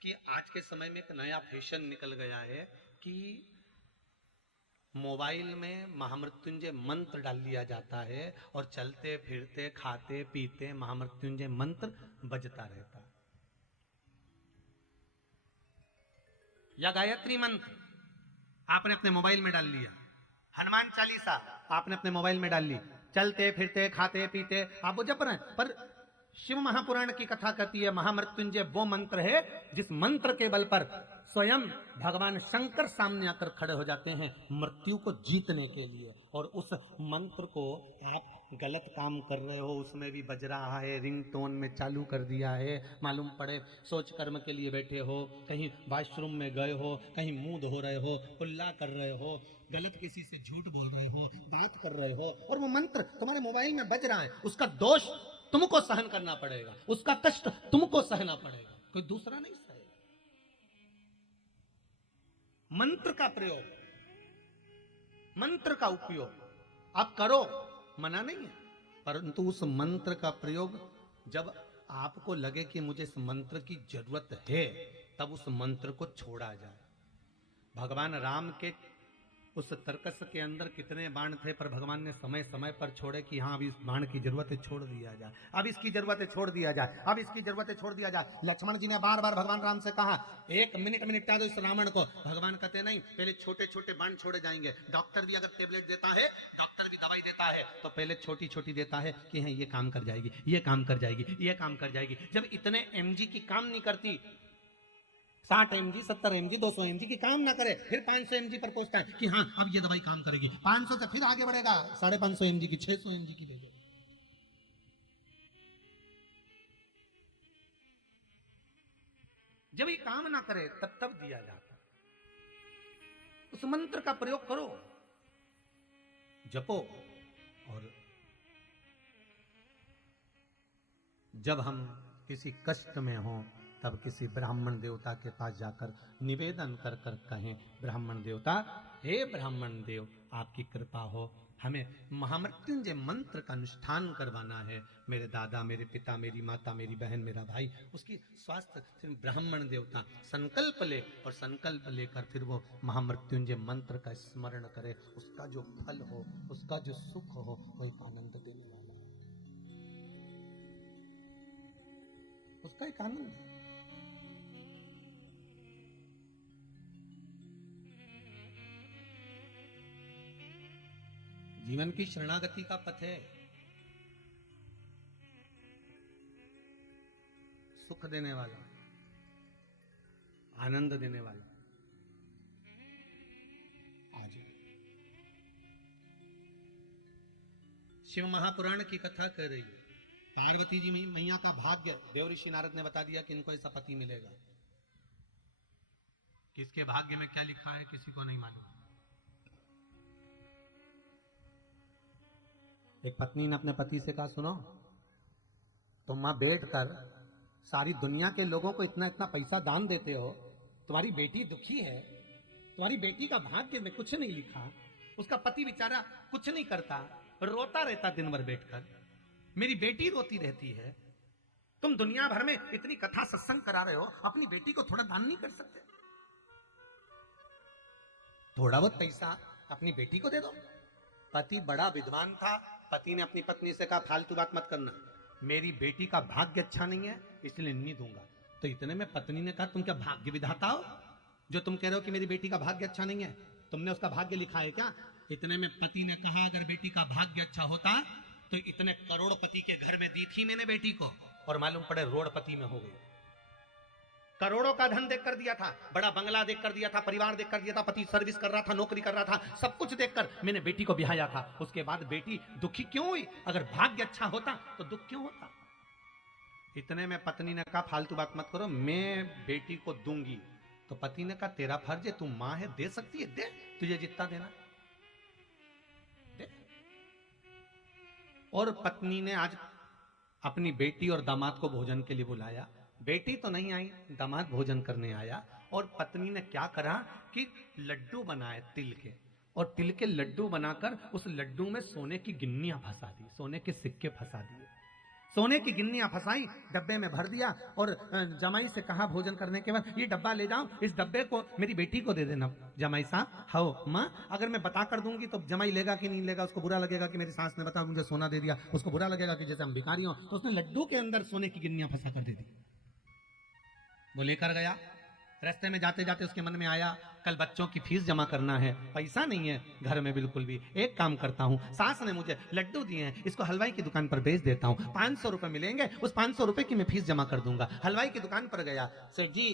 कि आज के समय में एक नया फैशन निकल गया है कि मोबाइल में महामृत्युंजय मंत्र डाल दिया जाता है और चलते फिरते खाते पीते महामृत्युंजय मंत्र बजता रहता है। या गायत्री मंत्र आपने अपने मोबाइल में डाल लिया, हनुमान चालीसा आपने अपने मोबाइल में डाल ली, चलते फिरते खाते पीते आप वो जप रहे हैं। पर शिव महापुराण की कथा कहती है महामृत्युंजय वो मंत्र है जिस मंत्र के बल पर स्वयं भगवान शंकर सामने आकर खड़े हो जाते हैं मृत्यु को जीतने के लिए। और उस मंत्र को आप गलत काम कर रहे हो, उसमें भी बज रहा है, रिंगटोन में चालू कर दिया है, मालूम पड़े सोच कर्म के लिए बैठे हो, कहीं वॉशरूम में गए हो, कहीं मुंह धो रहे हो, उल्ला कर रहे हो, गलत किसी से झूठ बोल रहे हो, बात कर रहे हो और वो मंत्र तुम्हारे मोबाइल में बज रहा है, उसका दोष तुमको सहन करना पड़ेगा, उसका कष्ट तुमको सहना पड़ेगा, कोई दूसरा नहीं सहेगा। मंत्र का प्रयोग, मंत्र का उपयोग आप करो, मना नहीं है, परंतु उस मंत्र का प्रयोग जब आपको लगे कि मुझे इस मंत्र की जरूरत है तब उस मंत्र को छोड़ा जाए। भगवान राम के उस तरकस के अंदर कितने बाण थे, पर भगवान ने समय समय पर छोड़े कि हाँ अब इस बाण की जरूरत है, छोड़ दिया जाए, अब इसकी जरूरत है, छोड़ दिया जाए, अब इसकी जरूरत है, छोड़ दिया जाए। लक्ष्मण जी ने बार बार भगवान राम से कहा, 1 मिनट में निपटा दो इस रावण को। भगवान कहते नहीं, पहले छोटे छोटे बाण छोड़े जाएंगे। डॉक्टर भी अगर टेबलेट देता है, डॉक्टर भी दवाई देता है, तो पहले छोटी छोटी देता है कि हाँ ये काम कर जाएगी, ये काम कर जाएगी, ये काम कर जाएगी। जब इतने mg की काम नहीं करती, 60 mg, 70 mg, 200 mg की काम ना करे, फिर 500 mg पर पहुंचता है कि हाँ अब ये दवाई काम करेगी। 500 से फिर आगे बढ़ेगा, 550 mg की, 600 mg की दे दो। जब ये काम ना करे तब दिया जाता। उस मंत्र का प्रयोग करो, जपो। और जब हम किसी कष्ट में हों तब किसी ब्राह्मण देवता के पास जाकर निवेदन कर कर कहें, ब्राह्मण देवता, हे ब्राह्मण देव, आपकी कृपा हो, हमें महामृत्युंजय मंत्र का अनुष्ठान करवाना है। मेरे दादा, मेरे पिता, मेरी माता, मेरी बहन, मेरा भाई, उसकी स्वास्थ्य। ब्राह्मण देवता संकल्प ले, और संकल्प लेकर फिर वो महामृत्युंजय मंत्र का स्मरण करे। उसका जो फल हो, उसका जो सुख हो, वो एक आनंद देने वाला है, उसका एक आनंद है। जीवन की शरणागति का पथ है, सुख देने वाला, आनंद देने वाला। आज शिव महापुराण की कथा कर रही है। पार्वती जी मैया का भाग्य देव ऋषि नारद ने बता दिया कि इनको ऐसा पति मिलेगा। किसके भाग्य में क्या लिखा है किसी को नहीं मालूम। एक पत्नी ने अपने पति से कहा, सुनो तुम मां बैठ कर सारी दुनिया के लोगों को इतना इतना पैसा दान देते हो, तुम्हारी बेटी दुखी है, तुम्हारी बेटी का भाग्य में कुछ नहीं लिखा, उसका पति बेचारा कुछ नहीं करता, रोता रहता दिन भर बैठकर, मेरी बेटी रोती रहती है, तुम दुनिया भर में इतनी कथा सत्संग करा रहे हो, अपनी बेटी को थोड़ा दान नहीं कर सकते? थोड़ा बहुत पैसा अपनी बेटी को दे दो। पति बड़ा विद्वान था, पति ने अपनी पत्नी से कहा, फालतू बात मत करना, मेरी बेटी का भाग्य अच्छा नहीं है इसलिए नहीं दूंगा। तो इतने में पत्नी ने कहा, तुम क्या भाग्य विधाता हो जो तुम कह रहे हो कि मेरी बेटी का भाग्य अच्छा नहीं है? तुमने उसका भाग्य लिखा है क्या? इतने में पति ने कहा, अगर बेटी का भाग्य अच्छा होता तो इतने करोड़पति के घर में दी थी मैंने बेटी को, और मालूम पड़े रोड़पति में हो गई। करोड़ों का धन देख कर दिया था, बड़ा बंगला देख कर दिया था, परिवार देख कर दिया था, पति सर्विस कर रहा था, नौकरी कर रहा था, सब कुछ देखकर मैंने बेटी को ब्याया था। उसके बाद बेटी दुखी क्यों हुई? अगर भाग्य अच्छा होता तो दुख क्यों होता? इतने में पत्नी ने कहा, फालतू बात मत करो, मैं बेटी को दूंगी। तो पति ने कहा, तेरा फर्ज है, तू मां है, दे सकती है, दे, तुझे जितना देना दे। और पत्नी ने आज अपनी बेटी और दामाद को भोजन के लिए बुलाया। बेटी तो नहीं आई, दामाद भोजन करने आया, और पत्नी ने क्या करा कि लड्डू बनाए तिल के, और तिल के लड्डू बनाकर उस लड्डू में सोने की गिन्नियां फंसा दी, सोने के सिक्के फंसा दिए, सोने की गिन्नियां फंसाई, डब्बे में भर दिया, और जमाई से कहा भोजन करने के बाद, ये डब्बा ले जाओ, इस डब्बे को मेरी बेटी को दे देना। जमाई साहब, हो माँ, अगर मैं बता कर दूंगी तो जमाई लेगा कि नहीं लेगा? उसको बुरा लगेगा कि मेरी सास ने बता मुझे सोना दे दिया, उसको बुरा लगेगा कि जैसे हम भिखारी हो। तो उसने लड्डू के अंदर सोने की गिन्नियां फंसा कर दे दी। वो लेकर गया, रास्ते में जाते जाते उसके मन में आया, कल बच्चों की फीस जमा करना है, पैसा नहीं है घर में बिल्कुल भी। एक काम करता हूँ, सास ने मुझे लड्डू दिए हैं, इसको हलवाई की दुकान पर बेच देता हूँ, 500 रुपए मिलेंगे, उस 500 रुपए की मैं फीस जमा कर दूंगा। हलवाई की दुकान पर गया, सेठ जी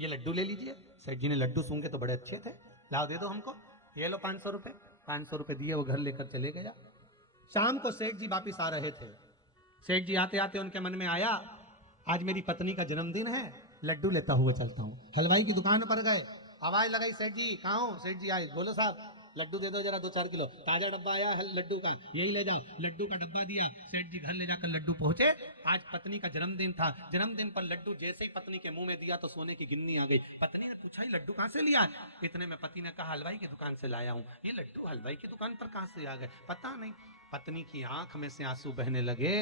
ये लड्डू ले लीजिए। सेठ जी ने लड्डू सूंघे तो बड़े अच्छे थे, लाओ दे दो हमको, ये लो 500 रुपए। 500 रुपए दिए, वो घर लेकर चले गया। शाम को सेठ जी वापिस आ रहे थे। सेठ जी आते आते उनके मन में आया, आज मेरी पत्नी का जन्मदिन है, लड्डू लेता हुआ चलता हूँ। हलवाई की दुकान पर गए, आवाज लगाई, सेठ जी कहाँ हो? सेठ जी आए, बोलो साहब लड्डू दे दो जरा 2-4 किलो, ताजा डब्बा आया है लड्डू का, यही ले जा। लड्डू का डब्बा दिया, सेठ जी घर ले जाकर लड्डू पहुंचे। आज पत्नी का जन्मदिन था, जन्मदिन पर लड्डू जैसे ही पत्नी के मुंह में दिया तो सोने की गिन्नी आ गई। पत्नी ने पूछा, ये लड्डू कहाँ से लिया? इतने में पति ने कहा, हलवाई की दुकान से लाया हूँ। ये लड्डू हलवाई की दुकान पर कहाँ से आ गए? पता नहीं। पत्नी की आंख में से आंसू बहने लगे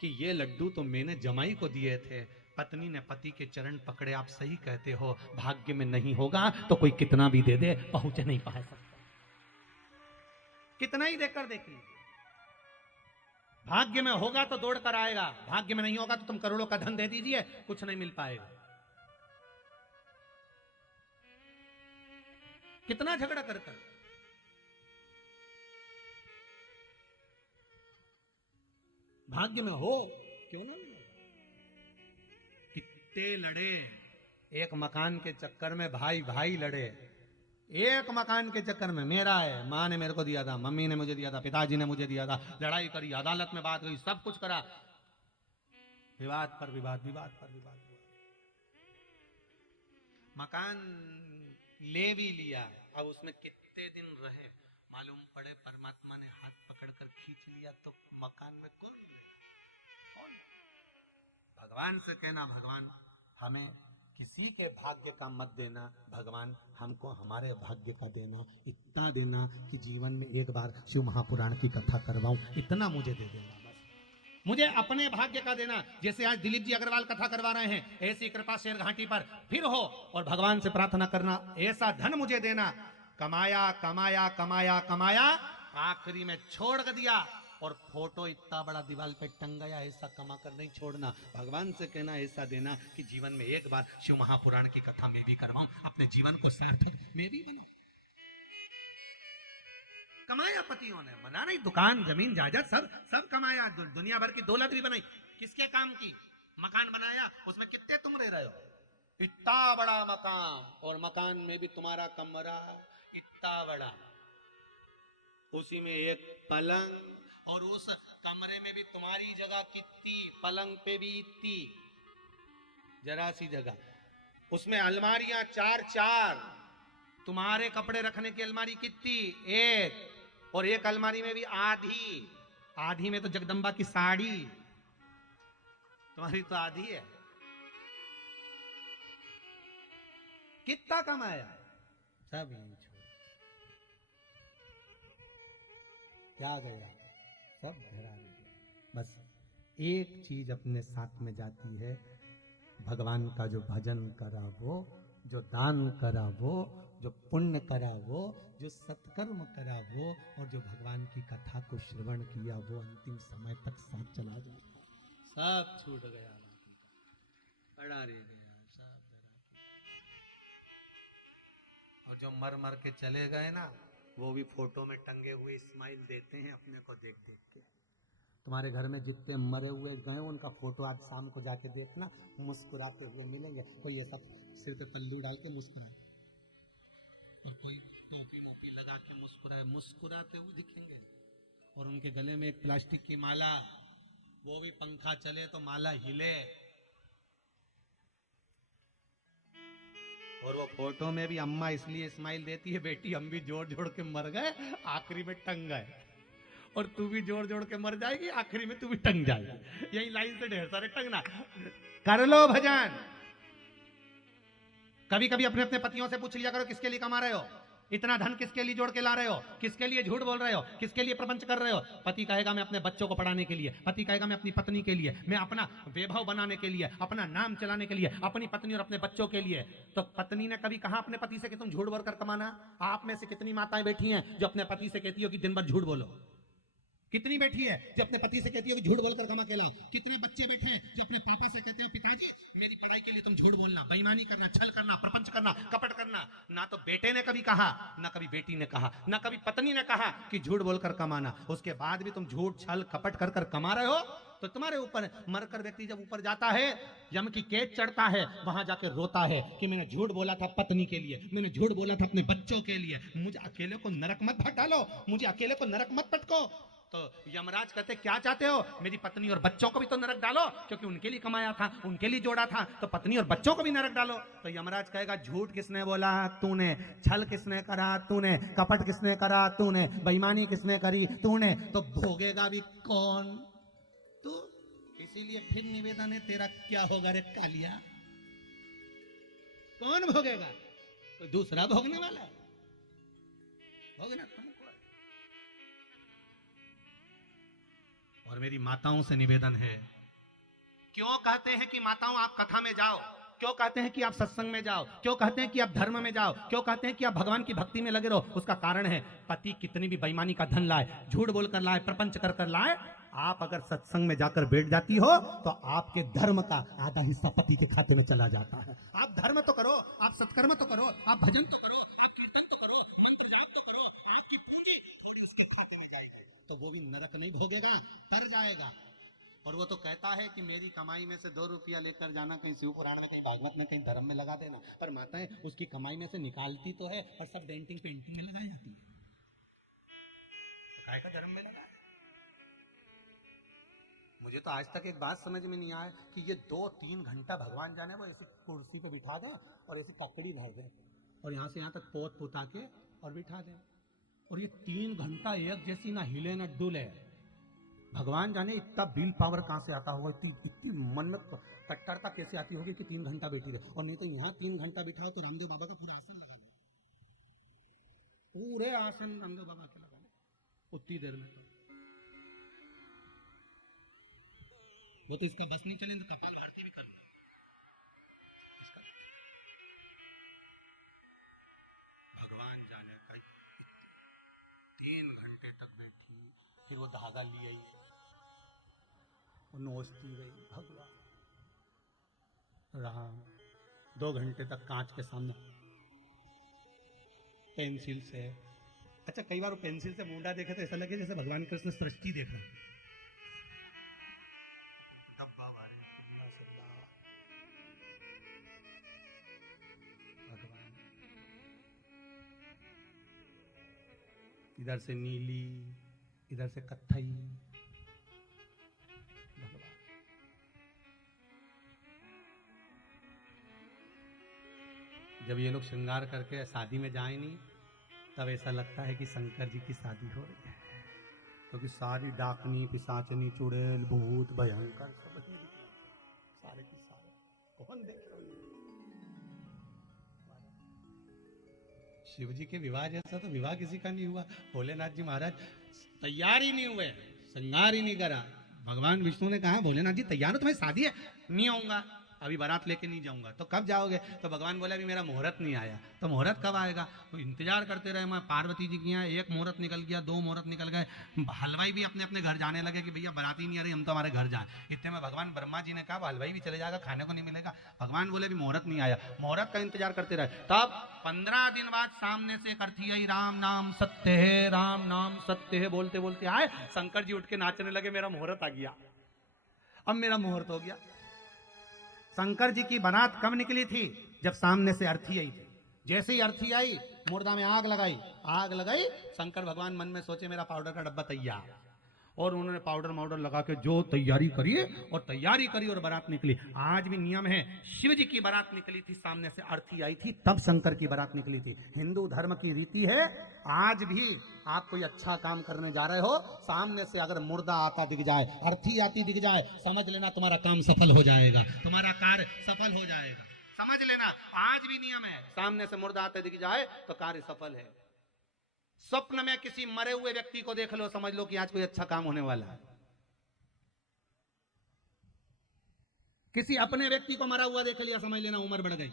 कि ये लड्डू तो मैंने जमाई को दिए थे। पत्नी ने पति के चरण पकड़े, आप सही कहते हो, भाग्य में नहीं होगा तो कोई कितना भी दे दे पहुंच नहीं पा सकता। कितना ही देकर देख लीजिए। भाग्य में होगा तो दौड़ कर आएगा, भाग्य में नहीं होगा तो तुम करोड़ों का धन दे दीजिए, कुछ नहीं मिल पाएगा। कितना झगड़ा कर कर। भाग्य में हो क्यों ना मिले। कितने लड़े एक मकान के चक्कर में, भाई भाई लड़े एक मकान के चक्कर में। मेरा है, माँ ने मेरे को दिया था, मम्मी ने मुझे दिया था, पिताजी ने मुझे दिया था, लड़ाई करी, अदालत में बात हुई, सब कुछ करा, विवाद पर विवाद, विवाद पर विवाद। मकान ले भी लिया, अब उसमें कितने दिन रहे मालूम पड़े, परमात्मा ने हाथ पकड़कर खींच लिया तो मकान में कौन? भगवान से कहना, भगवान हमें किसी के भाग्य का मत देना, भगवान हमको हमारे भाग्य का देना, इतना देना कि जीवन में एक बार शिव महापुराण की कथा करवाऊं, इतना मुझे दे देना बस। मुझे अपने भाग्य का देना। जैसे आज दिलीप जी अग्रवाल कथा करवा रहे हैं, ऐसी कृपा शेर घाटी पर फिर हो, और भगवान से प्रार्थना करना ऐसा धन मुझे देना। कमाया कमाया कमाया कमाया, आखिरी में छोड़ दिया, और फोटो इतना बड़ा दीवार पे टंग गया, ऐसा कमा कर नहीं छोड़ना। भगवान से कहना ऐसा देना कि जीवन में एक बार शिव महापुराण की कथा मैं भी करवाऊं, अपने जीवन को सार्थक मैं भी बनाऊं। कमाया पतियों ने, बना नहीं दुकान जमीन जायदाद सब कमाया, दुनिया भर की दौलत भी बनाई। किसके काम की? मकान बनाया, उसमें कितने तुम रह रहे हो? इतना बड़ा मकान, और मकान में भी तुम्हारा कमरा इतना बड़ा, उसी में एक पलंग, और उस कमरे में भी तुम्हारी जगह कितनी, पलंग पे भी इतनी जरा सी जगह, उसमें अलमारियां चार चार, तुम्हारे कपड़े रखने की अलमारी कितनी, एक, और एक अलमारी में भी आधी, आधी में तो जगदम्बा की साड़ी, तुम्हारी तो आधी है। कितना कमाया, सब यही छोड़, क्या गया, सब धरा गया। बस एक चीज अपने साथ में जाती है, भगवान का जो भजन करा वो, जो दान करा वो, जो पुण्य करा वो, जो सत्कर्म करा वो, और जो भगवान की कथा को श्रवण किया वो अंतिम समय तक साथ चला जाता। सब छूट गया, पड़ा रह गया, सब धरा। और जो मर मर के चले गए ना, वो भी फोटो में टंगे हुए स्माइल देते हैं अपने को देख देख के। तुम्हारे घर में जितने मरे हुए गए उनका फोटो आज शाम को जाके देखना, मुस्कुराते हुए मिलेंगे। कोई ऐसा सिर पे पल्लू डाल के मुस्कुराए, और कोई टोपी मोपी लगा के मुस्कुराए, मुस्कुराते हुए दिखेंगे। और उनके गले में एक प्लास्टिक की माला, वो भी पंखा चले तो माला हिले। और वो फोटो में भी अम्मा इसलिए स्माइल देती है, बेटी हम भी जोड़ जोड़ के मर गए, आखिरी में टंग गए, और तू भी जोड़ जोड़ के मर जाएगी, आखिरी में तू भी टंग जाएगी। यही लाइन से ढेर सारे टंगना। कर लो भजन। कभी कभी अपने अपने पतियों से पूछ लिया करो, किसके लिए कमा रहे हो, इतना धन किसके लिए जोड़ के ला रहे हो, किसके लिए झूठ बोल रहे हो, किसके लिए प्रपंच कर रहे हो? पति कहेगा मैं अपने बच्चों को पढ़ाने के लिए, पति कहेगा मैं अपनी पत्नी के लिए, मैं अपना वैभव बनाने के लिए, अपना नाम चलाने के लिए, अपनी पत्नी और अपने बच्चों के लिए। तो पत्नी ने कभी कहा अपने पति से कि तुम झूठ बोल कर कमाना? आप में से कितनी माताएं बैठी हैं जो अपने पति से कहती हो कि दिन भर झूठ बोलो? कितनी बैठी है जो अपने पति से कहती है कि झूठ बोलकर कमा के लाओ? कितने बच्चे बैठे हैं जो अपने पापा से कहते हैं पिताजी मेरी पढ़ाई के लिए तुम झूठ बोलना, बेईमानी करना, छल करना, प्रपंच करना, कपट करना? ना तो बेटे ने कभी कहा, ना कभी बेटी ने कहा, ना कभी पत्नी ने कहा कि झूठ बोलकर कमाना। उसके बाद भी तुम झूठ छल कपट कर कर कमा रहे हो, तो तुम्हारे ऊपर मरकर व्यक्ति जब ऊपर जाता है, यम की कैद चढ़ता है, वहां जाके रोता है कि मैंने झूठ बोला था पत्नी के लिए, मैंने झूठ बोला था अपने बच्चों के लिए, मुझे अकेले को नरक मत भट डालो, मुझे अकेले को नरक मत पटको। तो यमराज कहते क्या चाहते हो? मेरी पत्नी और बच्चों को भी तो नरक डालो, क्योंकि उनके लिए कमाया था, उनके लिए जोड़ा था, तो पत्नी और बच्चों को भी नरक डालो। तो यमराज कहेगा झूठ किसने बोला? तूने। छल किसने करा? तूने। कपट किसने करा? तूने। बेईमानी किसने करी? तूने। तो भोगेगा भी कौन? तू। इसीलिए फिर निवेदन है, तेरा क्या होगा रे कालिया? कौन भोगेगा? कोई दूसरा भोगने वाला है? भोगना तुमको। और मेरी माताओं से निवेदन है, क्यों कहते हैं कि माताओं आप कथा में जाओ? क्यों कहते हैं कि आप सत्संग में जाओ, क्यों कहते हैं कि आप धर्म में जाओ, क्यों कहते हैं कि आप भगवान की भक्ति में लगे रहो? उसका कारण है पति कितनी भी बेईमानी का धन लाए, झूठ बोलकर लाए, प्रपंच कर कर लाए, आप अगर सत्संग में जाकर बैठ जाती हो तो आपके धर्म का आधा हिस्सा पति के खाते में चला जाता है। आप धर्म तो करो, आप सत्कर्म तो करो, आप भजन तो करो, आप कीर्तन तो करो, मंत्र जाप तो करो, आपकी पूंजी थोड़ी उसके खाते में जाएगी तो वो भी नरक नहीं भोगेगा, तर जाएगा। और वो तो कहता है कि मेरी कमाई में से 2 रुपया लेकर जाना, कहीं शिव पुराण में, कहीं भागवत में, कहीं धर्म में लगा देना। पर माताएं उसकी कमाई में से निकालती तो है और सब डेंटिंग पेंटिंग में लगाई जाती है। तो काय का धर्म में लगा? मुझे तो आज तक एक बात समझ में नहीं आया कि ये 2-3 घंटा भगवान जाने वो ऐसी कुर्सी पे बिठा दो और ऐसी पकड़ी धर दे और यहाँ से यहाँ तक पोत पुता के और बिठा दे, और ये 3 घंटा एक जैसी ना हिले ना डुले। भगवान जाने इतना बिल पावर कहां से आता होगा, इतनी मन में कट्टरता कैसे आती होगी कि 3 घंटा बैठी रहे। और नहीं तो यहाँ 3 घंटा बिठाओ तो रामदेव बाबा का पूरा आसन लगा लो, पूरे आसन रामदेव बाबा के लगा लो उतनी देर में। तो वो तो इसका बस नहीं चले तो कपाल भारती भी कर लो। भगवान जाने का 3 घंटे तक बैठी, फिर वो धागा ले आई, नोचती रही भगवान राम। 2 घंटे तक कांच के सामने पेंसिल से, अच्छा कई बार वो पेंसिल से मुंडा देखे तो ऐसा लगे जैसे भगवान कृष्ण सृष्टि देख रहे हैं। डब्बा वाले भगवान, इधर से नीली, इधर से कत्थई, भगवान। जब ये लोग श्रृंगार करके शादी में जाए नहीं तब ऐसा लगता है कि शंकर जी की शादी हो रही है, क्योंकि सारी डाकनी, पिशाचनी, चुड़ैल, भूत, भयंकर सब ही दिख रहे, सारे की सारे। कौन देख रहे? शिव जी के विवाह जैसा तो विवाह किसी का नहीं हुआ। भोलेनाथ जी महाराज तैयार ही नहीं हुए, श्रृंगार ही नहीं करा। भगवान विष्णु ने कहा भोलेनाथ जी तैयार हो, तुम्हें शादी है? नहीं आऊंगा, अभी बारात लेके नहीं जाऊंगा। तो कब जाओगे? तो भगवान बोले अभी मेरा मुहूर्त नहीं आया। तो मुहूर्त कब आएगा? तो इंतजार करते रहे। मैं पार्वती जी के यहाँ 1 मुहूर्त निकल गया, 2 मुहूर्त निकल गए, हलवाई भी अपने अपने घर जाने लगे कि भैया बाराती नहीं आ रही, हम तो हमारे घर जाए। इतने में भगवान ब्रह्मा जी ने कहा हलवाई भी चले जाएगा, खाने को नहीं मिलेगा। भगवान बोले अभी मुहूर्त नहीं आया। मुहूर्त का इंतजार करते रहे। तब 15 दिन बाद सामने से करती आई, राम नाम सत्य है, राम नाम सत्य है बोलते बोलते आए। शंकर जी उठ के नाचने लगे, मेरा मुहूर्त आ गया, अब मेरा मुहूर्त हो गया। शंकर जी की बारात कब निकली थी? जब सामने से अर्थी आई थी। जैसे ही अर्थी आई, मुर्दा में आग लगाई, आग लगाई। शंकर भगवान मन में सोचे मेरा पाउडर का डब्बा तैयार, और उन्होंने पाउडर माउडर लगा के जो तैयारी करी और तैयारी करी और बारात निकली। आज भी नियम है, शिव जी की बारात निकली थी, सामने से अर्थी आई थी, तब शंकर की बारात निकली थी। हिंदू धर्म की रीति है, आज भी आप कोई अच्छा काम करने जा रहे हो, सामने से अगर मुर्दा आता दिख जाए, अर्थी आती दिख जाए, समझ लेना तुम्हारा काम सफल हो जाएगा, तुम्हारा कार्य सफल हो जाएगा, समझ लेना। आज भी नियम है, सामने से मुर्दा आते दिख जाए तो कार्य सफल है। स्वप्न में किसी मरे हुए व्यक्ति को देख लो, समझ लो कि आज कोई अच्छा काम होने वाला है। किसी अपने व्यक्ति को मरा हुआ देख लिया, समझ लेना उम्र बढ़ गई।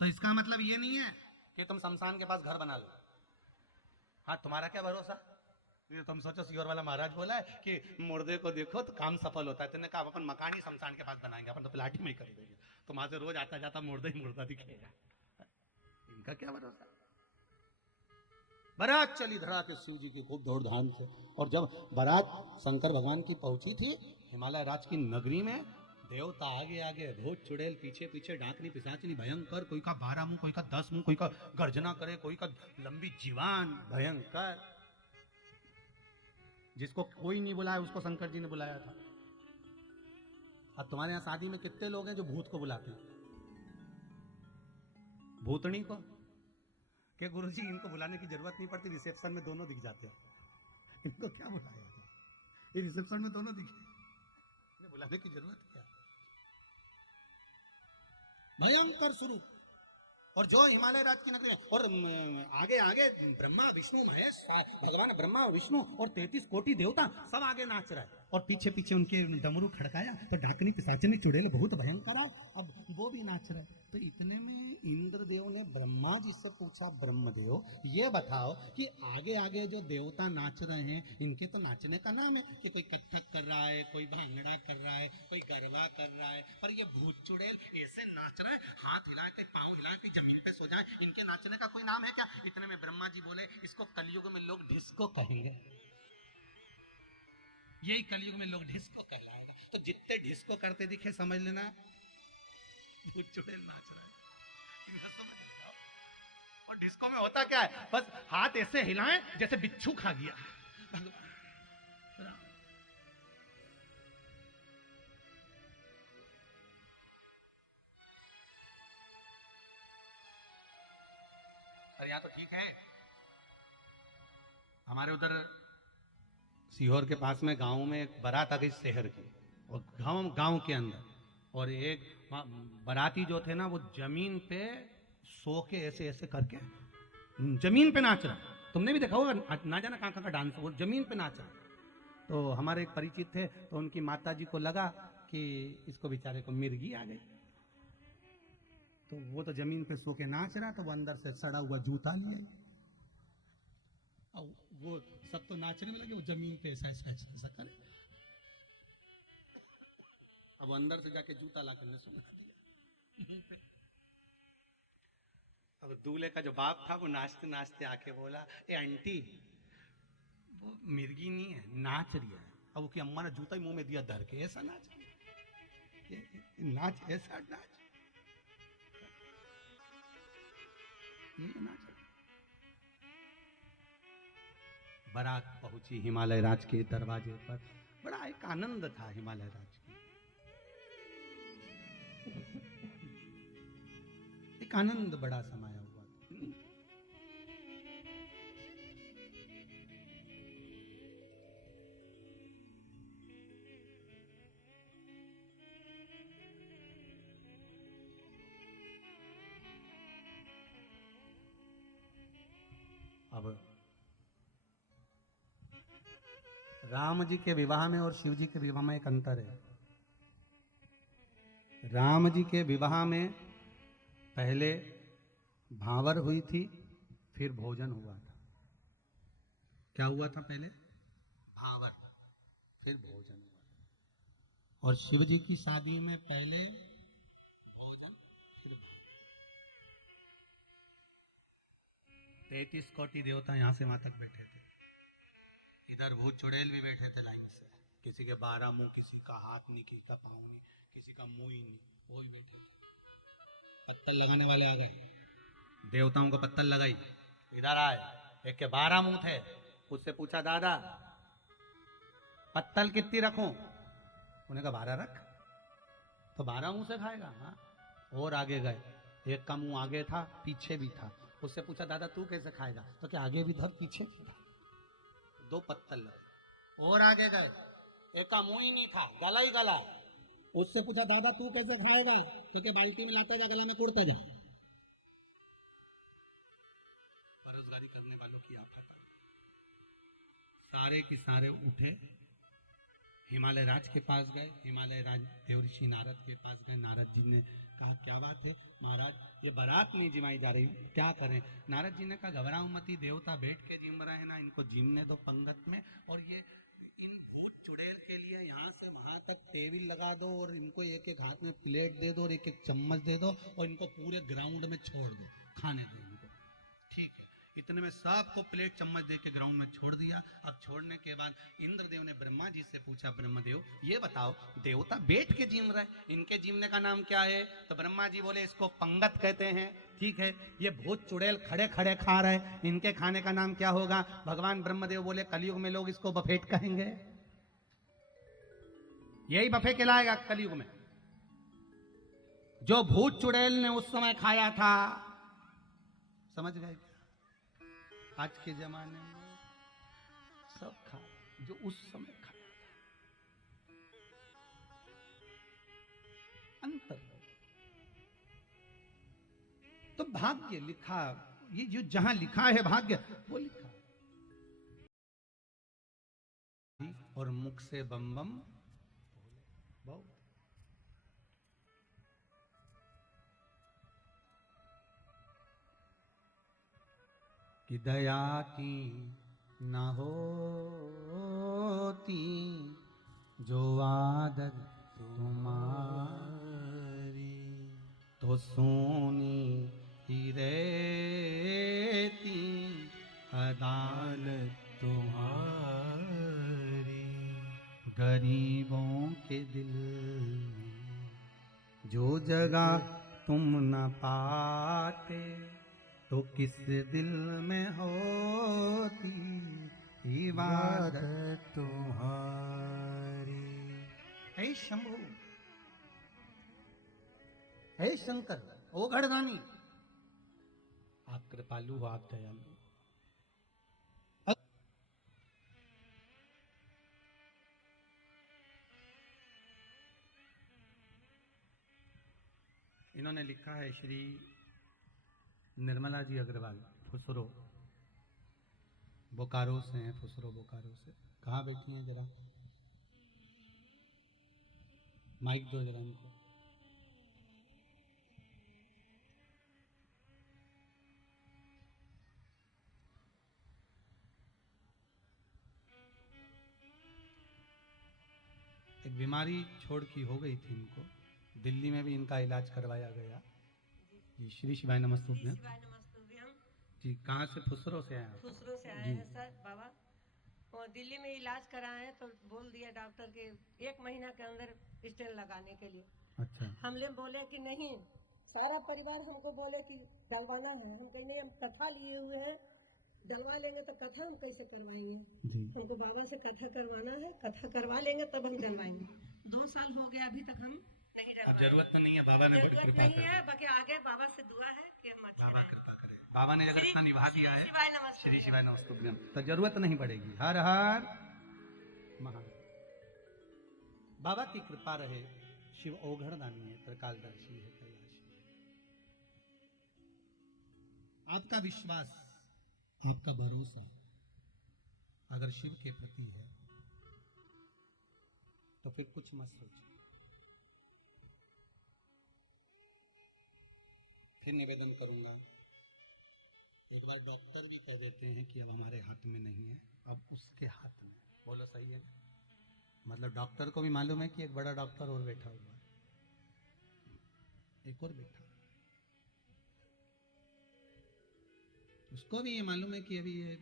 तो इसका मतलब ये नहीं है कि तुम शमशान के पास घर बना लो। हाँ, तुम्हारा क्या भरोसा? ये तुम सोचो सियोर वाला महाराज बोला है कि मुर्दे को देखो तो काम सफल होता है। तुमने कहा अपन मकान ही शमशान के पास बनाएंगे, अपन तो प्लाट ही में कर देंगे, तो वहां से रोज आता जाता मुर्दा ही मुर्दा दिखेगा। इनका क्या भरोसा? बारात चली धड़ा के शिव जी की खूब दौड़ धाम से। और जब बारात शंकर भगवान की पहुंची थी हिमालय राज की नगरी में, देवता आगे आगे, भूत चुड़ैल पीछे पीछे, डाकनी पिशाचनी भयंकर, कोई का 12 मुंह, कोई का 10 मुंह, कोई का गर्जना करे, कोई का लंबी जीवान भयंकर। जिसको कोई नहीं बुलाया उसको शंकर जी ने बुलाया था। अब तुम्हारे यहाँ शादी में कितने लोग हैं जो भूत को बुलाते हैं? भूतनी को क्या गुरुजी इनको बुलाने की जरूरत नहीं पड़ती, रिसेप्शन में दोनों दिख जाते हैं। इनको क्या बुलाया था? ये रिसेप्शन में दोनों दिखे, इन्हें बुलाने की जरूरत क्या? भयंकर स्वरूप। और जो हिमालय राज की नगरी है, और आगे आगे ब्रह्मा विष्णु महेश, भगवान ब्रह्मा विष्णु और 33 कोटि देवता सब आगे नाच रहा है। और पीछे पीछे उनके डमरू खड़काया तो डाकनी पिशाचनी चुड़ैल बहुत भयंकर आ, अब वो भी नाच रहे। तो इतने में इंद्रदेव ने ब्रह्मा जी से पूछा, ब्रह्मदेव ये बताओ कि आगे आगे जो देवता नाच रहे हैं इनके तो नाचने का नाम है कि कोई कथक कर रहा है, कोई भांगड़ा कर रहा है, कोई गरबा कर रहा है, पर ये भूत चुड़ैल ऐसे नाच रहे हैं, हाथ हिलाए थे, पाँव हिलाए थे, जमीन पे सो जाए, इनके नाचने का कोई नाम है क्या? इतने में ब्रह्मा जी बोले, इसको कलयुग में लोग डिस्को कहेंगे, यही कलयुग में लोग डिस्को कहलाएगा। तो जितने डिस्को करते दिखे समझ लेना भूत चुड़ैल नाच रहा है, इनका समझ लेना। और डिस्को में होता क्या है, बस हाथ ऐसे हिलाएं जैसे बिच्छू खा गया। अरे यहाँ तो ठीक है, हमारे उधर सीहोर के पास में गांव में एक बारात आ गई शहर की, और गांव के अंदर, और एक बाराती जो थे ना वो जमीन पे सो के ऐसे ऐसे करके जमीन पे नाच रहा। तुमने भी देखा होगा, ना जाना कहाँ का डांस, वो जमीन पे नाच रहा। तो हमारे एक परिचित थे, तो उनकी माता जी को लगा कि इसको बेचारे को मिर्गी आ गई, तो वो तो जमीन पे सो के नाच रहा, तो वो अंदर से सड़ा हुआ जूता लिए, वो सब तो नाचने में लगे, वो जमीन पे ऐसा ऐसा ऐसा करे, अब अंदर से जाके जूता ला कर सुना दिया। अब दूल्हे का जो बाप था वो नाचते नाचते आके बोला, ए आंटी वो मिर्गी नहीं है, नाच रही है। अब उसकी अम्मा ने जूता ही मुंह में दिया धर के, ऐसा नाच, नाच ऐसा नाच, ये नाच। बारात पहुंची हिमालय राज के दरवाजे पर, बड़ा एक आनंद था हिमालय राज की, एक आनंद बड़ा समाया हुआ था। अब राम जी के विवाह में और शिव जी के विवाह में एक अंतर है। राम जी के विवाह में पहले भावर हुई थी, फिर भोजन हुआ था। क्या हुआ था? पहले भावर, फिर भोजन हुआ था। और शिव जी की शादी में पहले भोजन, फिर भावर। 33 कोटि देवता यहां से वहां तक बैठे थे, इधर भूत चुड़ैल भी बैठे थे लाइन से, किसी के 12 मुंह, किसी का हाथ नहीं, किसी का पाँव नहीं, किसी का मुंह ही नहीं, वो ही बैठे थे। पत्तल लगाने वाले आ गए, देवताओं को पत्तल लगाई, इधर आए, एक के 12 मुंह थे, उससे पूछा दादा पत्तल कितनी रखूं? उन्हें कहा 12 रख, तो 12 मुंह से खाएगा। हाँ, और आगे गए, एक का मुंह आगे था, पीछे भी था, उससे पूछा दादा तू कैसे खाएगा? तो क्या आगे भी था पीछे भी था, 2 पत्तल लगे। और आगे गए, एक का मुंह ही नहीं था, गला ही गला, उससे पूछा दादा तू कैसे खाएगा? क्योंकि बाल्टी में लाता जा, गला में कुड़ता जा। बेरोजगारी करने वालों की आफत है। सारे के सारे उठे, हिमालय राज के पास गए, हिमालय राज देवऋषि नारद के पास गए। नारद जी ने कहा क्या बात है महाराज, ये बारात नहीं जिमाई जा रही, क्या करें? नारद जी ने कहा घबराओ मत, देवता बैठ के जिम रहे हैं ना, इनको जिमने दो पंगत में, और ये इन भूत चुड़ैल के लिए यहाँ से वहां तक टेबल लगा दो, और इनको एक एक हाथ में प्लेट दे दो, और एक एक चम्मच दे दो, और इनको पूरे ग्राउंड में छोड़ दो, खाने दो इनको। ठीक है, इतने में सबको प्लेट चम्मच दे के ग्राउंड में छोड़ दिया। अब छोड़ने के बाद इंद्रदेव ने ब्रह्मा जी से पूछा, ब्रह्मदेव ये बताओ देवता बैठ के जिम रहे, इनके जिमने का नाम क्या है? तो ब्रह्मा जी बोले इसको पंगत कहते हैं। ठीक है, ये भूत चुड़ैल खड़े खड़े खा रहे, इनके खाने का नाम क्या होगा? भगवान ब्रह्मदेव बोले कलयुग में लोग इसको बफेट कहेंगे, यही बफे कहलाएगा कलयुग में। जो भूत चुड़ैल ने उस समय खाया था, समझ गए? आज के जमाने में सब खा, जो उस समय खाया था, अंतर। तो भाग्य लिखा, ये जो जहां लिखा है भाग्य, वो लिखा। और मुख से बम बम बहुत। कि दया की न होती जो आदत तुम्हारी, तो सोनी ही रहती अदालत तुम्हारी। गरीबों के दिल में जो जगह तुम न पाते, तो किस दिल में होती इबादत तुम्हारी। हे शंभु, हे शंकर, ओ घड़दानी, आप कृपालु हो, आप दयालु। इन्होंने लिखा है श्री निर्मला जी अग्रवाल, फुसरो, बोकारो से हैं, फुसरो बोकारो से। कहाँ बैठी हैं जरा, माइक दो जरा इनको। एक बीमारी छोड़ की हो गई थी इनको, दिल्ली में भी इनका इलाज करवाया गया। जी श्री शिवाय नमस्तुभ्यं। शिवाय नमस्तुभ्यं। जी कहाँ से, फुसरो से आए हैं? फुसरो से आए हैं सर बाबा, और दिल्ली में इलाज कराए हैं तो बोल दिया डॉक्टर के 1 महीना के अंदर स्टेन लगाने के लिए। अच्छा। हमने बोले कि नहीं, सारा परिवार हमको बोले कि डलवाना है। हम कहीं नहीं, हम कथा लिए हुए हैं, डलवा लेंगे तो कथा हम कैसे करवाएंगे जी। हमको बाबा से कथा करवाना है, कथा करवा लेंगे तब हम डलवाएंगे। 2 साल हो गया अभी तक हम नहीं डलवाए। जरूरत तो नहीं है, बाबा ने बड़ी जरूरत कृपा नहीं है, बाकी आगे बाबा से दुआ है कि हम अच्छे बाबा रहें। कृपा करे, बाबा ने अगर इतना निभा दिया है, शिवाय नमस्तुभ्यं। श्री शिवाय नमस्तुभ्यं, तो जरूरत नहीं पड़ेगी। हर हर महादेव। बाबा की कृपा रहे, शिव ओघड़दानी है, त्रिकालदर्शी है, कैलाशी है। आपका विश्वास, आपका भरोसा अगर शिव के प्रति है तो फिर कुछ मत सोचिए। फिर निवेदन करूंगा, एक बार डॉक्टर भी कह देते हैं कि अब हमारे हाथ में नहीं है, अब उसके हाथ में। बोलो सही है? मतलब डॉक्टर को भी मालूम है कि एक बड़ा डॉक्टर और बैठा हुआ है, एक और बैठा, उसको भी ये मालूम है कि अभी ये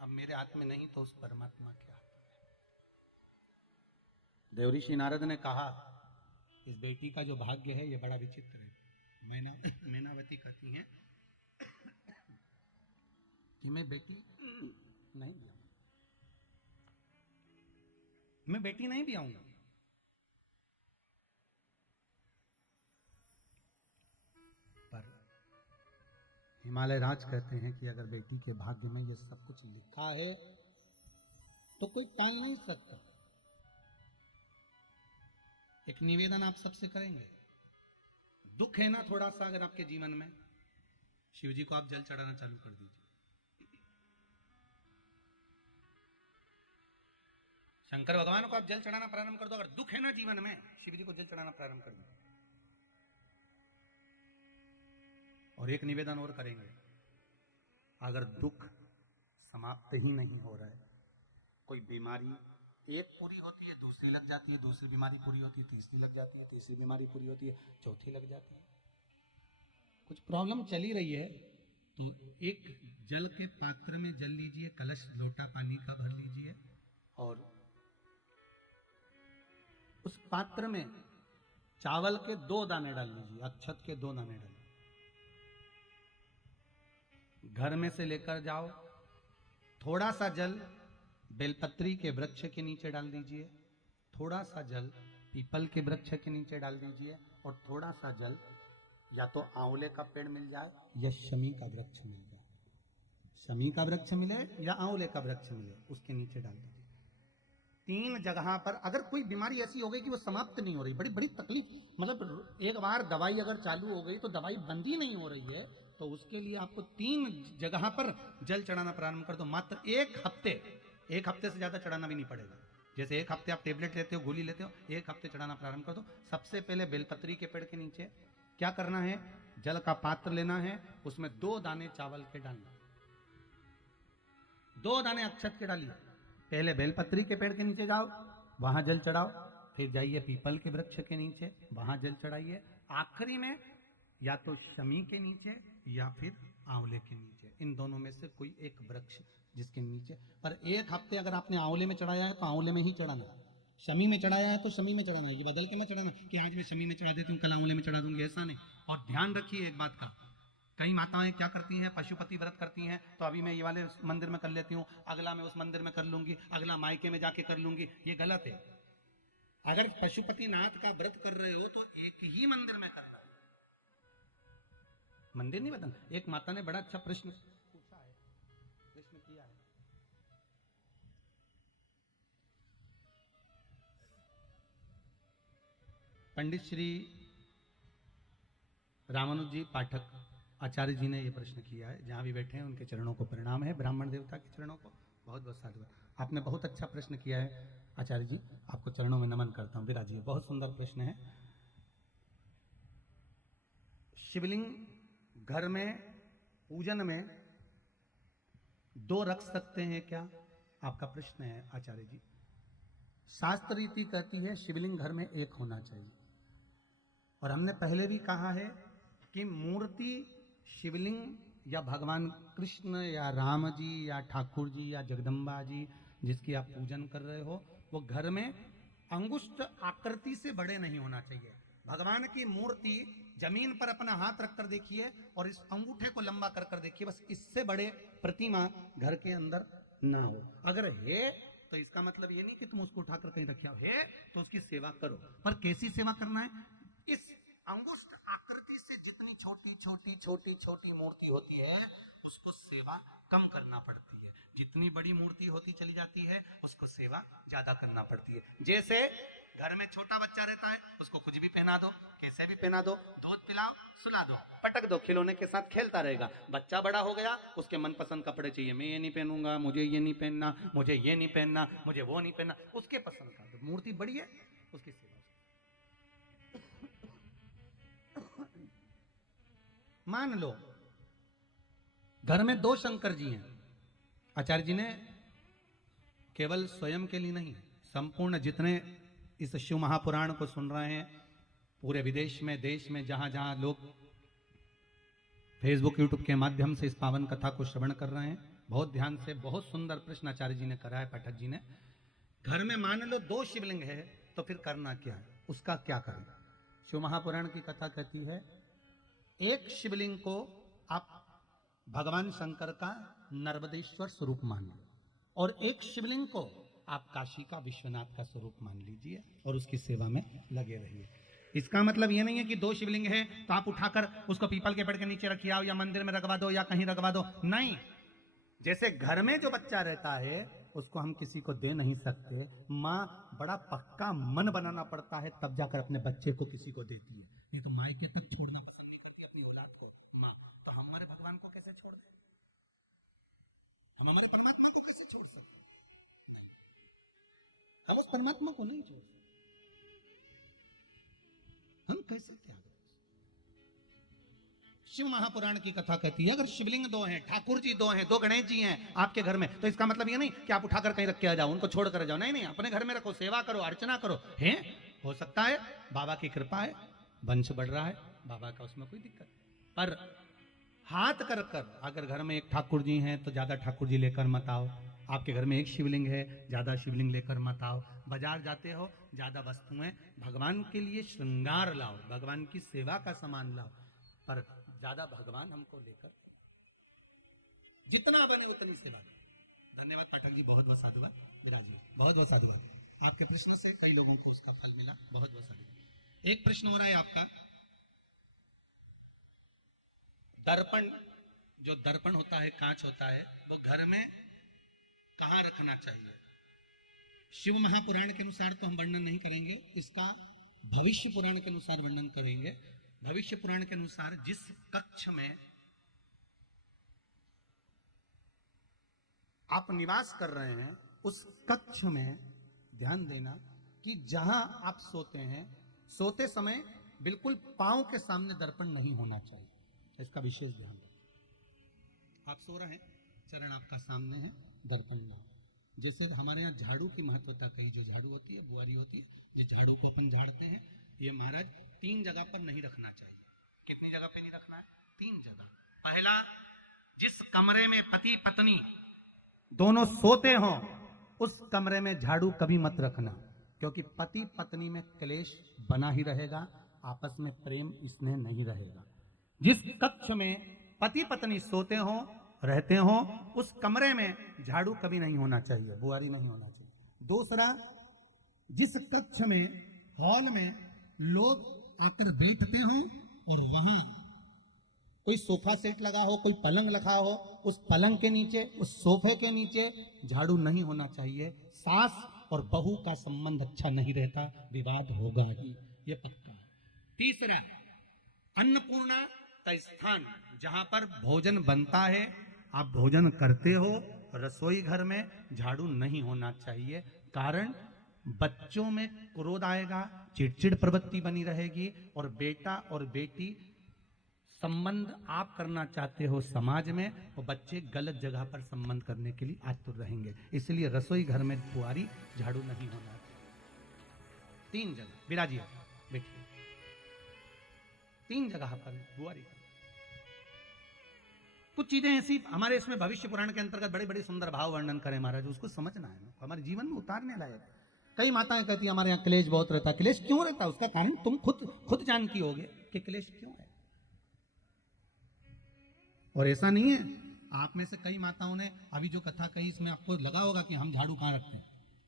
अब मेरे हाथ में नहीं तो उस परमात्मा के हाथ में। देवऋषि नारद ने कहा, इस बेटी का जो भाग्य है ये बड़ा विचित्र है। मैनावती कहती हैं कि मैं बेटी नहीं भी आऊंगा, मैं बेटी नहीं भी आऊंगा। पर हिमालय राज कहते हैं कि अगर बेटी के भाग्य में ये सब कुछ लिखा है तो कोई टाल नहीं सकता। एक निवेदन आप सबसे करेंगे, दुख है ना थोड़ा सा अगर आपके जीवन में, शिव जी को आप जल चढ़ाना चालू कर दीजिए। शंकर भगवान को आप जल चढ़ाना प्रारंभ कर दो। अगर दुख है ना जीवन में, शिव जी को जल चढ़ाना प्रारंभ कर दो। और एक निवेदन और करेंगे, अगर दुख समाप्त ही नहीं हो रहा है, कोई बीमारी एक पूरी होती है दूसरी लग जाती है, दूसरी बीमारी पूरी होती है तीसरी लग जाती है, तीसरी बीमारी पूरी होती है चौथी लग जाती है, कुछ प्रॉब्लम चली रही है, तो एक जल के पात्र में जल लीजिए, कलश लोटा पानी का भर लीजिए और उस पात्र में चावल के 2 दाने डाल लीजिए, अक्षत के 2 दाने डालिए। घर में से लेकर जाओ, थोड़ा सा जल बेलपत्री के वृक्ष के नीचे डाल दीजिए, थोड़ा सा जल पीपल के वृक्ष के नीचे डाल दीजिए और थोड़ा सा जल या तो आंवले का पेड़ मिल जाए या शमी का वृक्ष मिल जाए, शमी का वृक्ष मिले या आंवले का वृक्ष मिले, उसके नीचे डाल दीजिए। 3 जगह पर अगर कोई बीमारी ऐसी हो गई कि वो समाप्त नहीं हो रही, बड़ी बड़ी तकलीफ, मतलब एक बार दवाई अगर चालू हो गई तो दवाई बंद ही नहीं हो रही है, तो उसके लिए आपको 3 जगह पर जल चढ़ाना प्रारंभ कर दो। मात्र 1 हफ्ते से ज्यादा चढ़ाना भी नहीं पड़ेगा, जैसे एक हफ्ते आप टेबलेट लेते हो, गोली लेते हो, एक हफ्ते चढ़ाना प्रारंभ कर दो। सबसे पहले बेलपत्री के पेड़ के नीचे क्या करना है, जल का पात्र लेना है, उसमें 2 दाने चावल के डालना, 2 दाने अक्षत के डालिए। पहले बेलपत्री के पेड़ के नीचे जाओ, वहां जल चढ़ाओ, फिर जाइए पीपल के वृक्ष के नीचे, वहां जल चढ़ाइए, आखिरी में या तो शमी के नीचे या फिर आंवले के नीचे, इन दोनों में से कोई एक वृक्ष जिसके नीचे। पर एक हफ्ते अगर आपने आंवले में चढ़ाया है तो आंवले में ही चढ़ाना, शमी में चढ़ाया है तो शमी में चढ़ाना, ये बदल के मत चढ़ाना कि आज मैं शमी में चढ़ा देती हूँ कल आंवले में चढ़ा दूंगी, ऐसा नहीं। और ध्यान रखिए एक बात का, कई माताएं क्या करती हैं, पशुपति व्रत करती हैं, तो अभी मैं ये वाले मंदिर में कर लेती हूँ, अगला मैं उस मंदिर में कर लूंगी, अगला मायके में जाके कर लूंगी, ये गलत है। अगर पशुपति नाथ का व्रत कर रहे हो तो एक ही मंदिर में करना, मंदिर नहीं बदलना। एक माता ने बड़ा अच्छा प्रश्न पूछा है, प्रश्न किया है, पंडित श्री रामानुज जी पाठक आचार्य जी ने यह प्रश्न किया है, जहां भी बैठे हैं उनके चरणों को प्रणाम है, ब्राह्मण देवता के चरणों को बहुत बहुत साधुवाद। आपने बहुत अच्छा प्रश्न किया है आचार्य जी, आपको चरणों में नमन करता हूं। विराजिए, बहुत सुंदर प्रश्न है। शिवलिंग घर में पूजन में 2 रख सकते हैं क्या, आपका प्रश्न है आचार्य जी। शास्त्र रीति कहती है शिवलिंग घर में 1 होना चाहिए, और हमने पहले भी कहा है कि मूर्ति शिवलिंग या भगवान कृष्ण या राम जी या ठाकुर जी या जगदम्बा जी जिसकी आप पूजन कर रहे हो, वो घर में अंगुष्ठ आकृति से बड़े नहीं होना चाहिए। भगवान की मूर्ति जमीन पर अपना हाथ रखकर देखिए और इस अंगूठे को लंबा कर कर देखिए, बस इससे बड़े प्रतिमा घर के अंदर ना हो। अगर है तो इसका मतलब ये नहीं कि तुम उसको उठाकर कहीं रखे हो, है तो उसकी सेवा करो, पर कैसी सेवा करना है, इस अंगुष्ठ आकृति से जितनी छोटी छोटी छोटी छोटी मूर्ति होती है उसको सेवा कम करना पड़ती है, जितनी बड़ी मूर्ति होती चली जाती है उसको सेवा ज्यादा करना पड़ती है। जैसे घर में छोटा बच्चा रहता है, उसको कुछ भी पहना दो, कैसे भी पहना दो, दूध पिलाओ, सुला दो, पटक दो, खिलौने के साथ खेलता रहेगा। बच्चा बड़ा हो गया, उसके मनपसंद कपड़े चाहिए, मैं ये नहीं पहनूंगा, मुझे ये नहीं पहनना, मुझे ये नहीं पहनना, मुझे वो नहीं पहनना, उसके पसंद का। तो मूर्ति बड़ी है, उसकी सेवा। मान लो घर में 2 शंकर जी हैं, आचार्य जी ने केवल स्वयं के लिए नहीं, संपूर्ण जितने इस शिव महापुराण को सुन रहे हैं, पूरे विदेश में देश में जहां जहां लोग फेसबुक यूट्यूब के माध्यम से इस पावन कथा को श्रवण कर रहे हैं, बहुत ध्यान से, बहुत सुंदर प्रश्न आचार्य जी ने करा है, पाठक जी ने। घर में मान लो 2 शिवलिंग है तो फिर करना क्या है, उसका क्या करें। शिव महापुराण की कथा कहती है एक शिवलिंग को आप भगवान शंकर का नर्मदेश्वर स्वरूप मान लो, और एक शिवलिंग को आप काशी का विश्वनाथ का स्वरूप मान लीजिए और उसकी सेवा में लगे रहिए। इसका मतलब यह नहीं है कि 2 शिवलिंग है तो आप उठाकर उसको पीपल के पेड़ के नीचे रखिए आओ, या मंदिर में रखवा दो, या कहीं रखवा दो, नहीं। जैसे घर में जो बच्चा रहता है उसको हम किसी को दे नहीं सकते, माँ बड़ा पक्का मन बनाना पड़ता है तब जाकर अपने बच्चे को किसी को देती है, नहीं तो मायके तक छोड़ना पसंद नहीं करती अपनी औलाद को माँ। तो हमारे भगवान को कैसे छोड़ दे, हम हमारे परमात्मा को कैसे छोड़ सकते, हम उस परमात्मा को नहीं छोड़ सकते, हम कैसे त्याग। शिव महापुराण की कथा कहती है अगर शिवलिंग 2 हैं, ठाकुर जी 2 हैं, 2 गणेश जी हैं आपके घर में, तो इसका मतलब ये नहीं कि आप उठाकर कहीं रख के आ जाओ, उनको छोड़ कर जाओ, नहीं नहीं, अपने घर में रखो, सेवा करो, अर्चना करो। है हो सकता है बाबा की कृपा है, वंश बढ़ रहा है बाबा का, उसमें कोई दिक्कत, पर हाथ कर कर अगर घर में एक ठाकुर जी हैं तो ज्यादा ठाकुर जी लेकर मत आओ, आपके घर में एक शिवलिंग है ज्यादा शिवलिंग लेकर मत आओ, बाजार जाते हो ज्यादा वस्तुएं भगवान के लिए श्रृंगार लाओ, भगवान की सेवा का सामान लाओ, पर ज्यादा भगवान हमको लेकर जितना बने उतनी सेवा करो। धन्यवाद पाठक जी, बहुत बहुत साधुवाद। विराजिए, बहुत बहुत साधुवाद। आपके प्रश्न से कई लोगों को उसका फल मिला, बहुत बहुत साधुवाद। एक प्रश्न हो रहा है आपका, दर्पण, जो दर्पण होता है, कांच होता है, वो घर में कहां रखना चाहिए। शिव महापुराण के अनुसार तो हम वर्णन नहीं करेंगे, इसका भविष्य पुराण के अनुसार वर्णन करेंगे। भविष्य पुराण के अनुसार जिस कक्ष में आप निवास कर रहे हैं उस कक्ष में ध्यान देना कि जहां आप सोते हैं, सोते समय बिल्कुल पांव के सामने दर्पण नहीं होना चाहिए, इसका विशेष ध्यान रखें। आप सो रहे हैं, चरण आपका सामने है, दर्पण ना हो। जैसे हमारे यहाँ झाड़ू की महत्वता कही, जो झाड़ू होती है, बुआरी होती है, जिस झाड़ू को अपन झाड़ते हैं, ये महाराज 3 जगह पर नहीं रखना चाहिए। कितनी जगह पे नहीं रखना है? 3 जगह। पहला, जिस कमरे में पति पत्नी दोनों सोते हों उस कमरे में झाड़ू कभी मत रखना, क्योंकि पति पत्नी में क्लेश बना ही रहेगा, आपस में प्रेम स्नेह नहीं रहेगा। जिस कक्ष में पति पत्नी सोते हों, रहते हों, उस कमरे में झाड़ू कभी नहीं होना चाहिए, बुआरी नहीं होना चाहिए। दूसरा, जिस कक्ष में, हॉल में लोग आकर बैठते हों और वहां कोई सोफा सेट लगा हो, कोई पलंग लगा हो, उस पलंग के नीचे, उस सोफे के नीचे झाड़ू नहीं होना चाहिए। सास और बहू का संबंध अच्छा नहीं रहता, विवाद होगा ही, ये पक्का है। तीसरा, अन्नपूर्णा का स्थान जहां पर भोजन बनता है, आप भोजन करते हो, रसोई घर में झाड़ू नहीं होना चाहिए। कारण, बच्चों में क्रोध आएगा, चिड़चिड़ प्रवृत्ति बनी रहेगी, और बेटा और बेटी संबंध आप करना चाहते हो समाज में, और बच्चे गलत जगह पर संबंध करने के लिए आतुर रहेंगे। इसलिए रसोई घर में बुआरी, झाड़ू नहीं होना चाहिए। 3 जगह विराजी बैठिए, 3 जगह पर बुआरी। कुछ चीजें ऐसी हमारे इसमें भविष्य पुराण के अंतर्गत बड़े बड़े सुंदर भाव वर्णन करें महाराज, उसको समझना है, हमारे जीवन में उतारने लायक। कई माताएं कहती है हमारे यहाँ क्लेश बहुत रहता है। क्लेश क्यों रहता है? उसका कारण तुम खुद जानती होगे कि क्लेश क्यों है। और ऐसा नहीं है, आप में से कई माताओं ने अभी जो कथा कही, इसमें आपको लगा होगा कि हम झाड़ू कहाँ रखते हैं,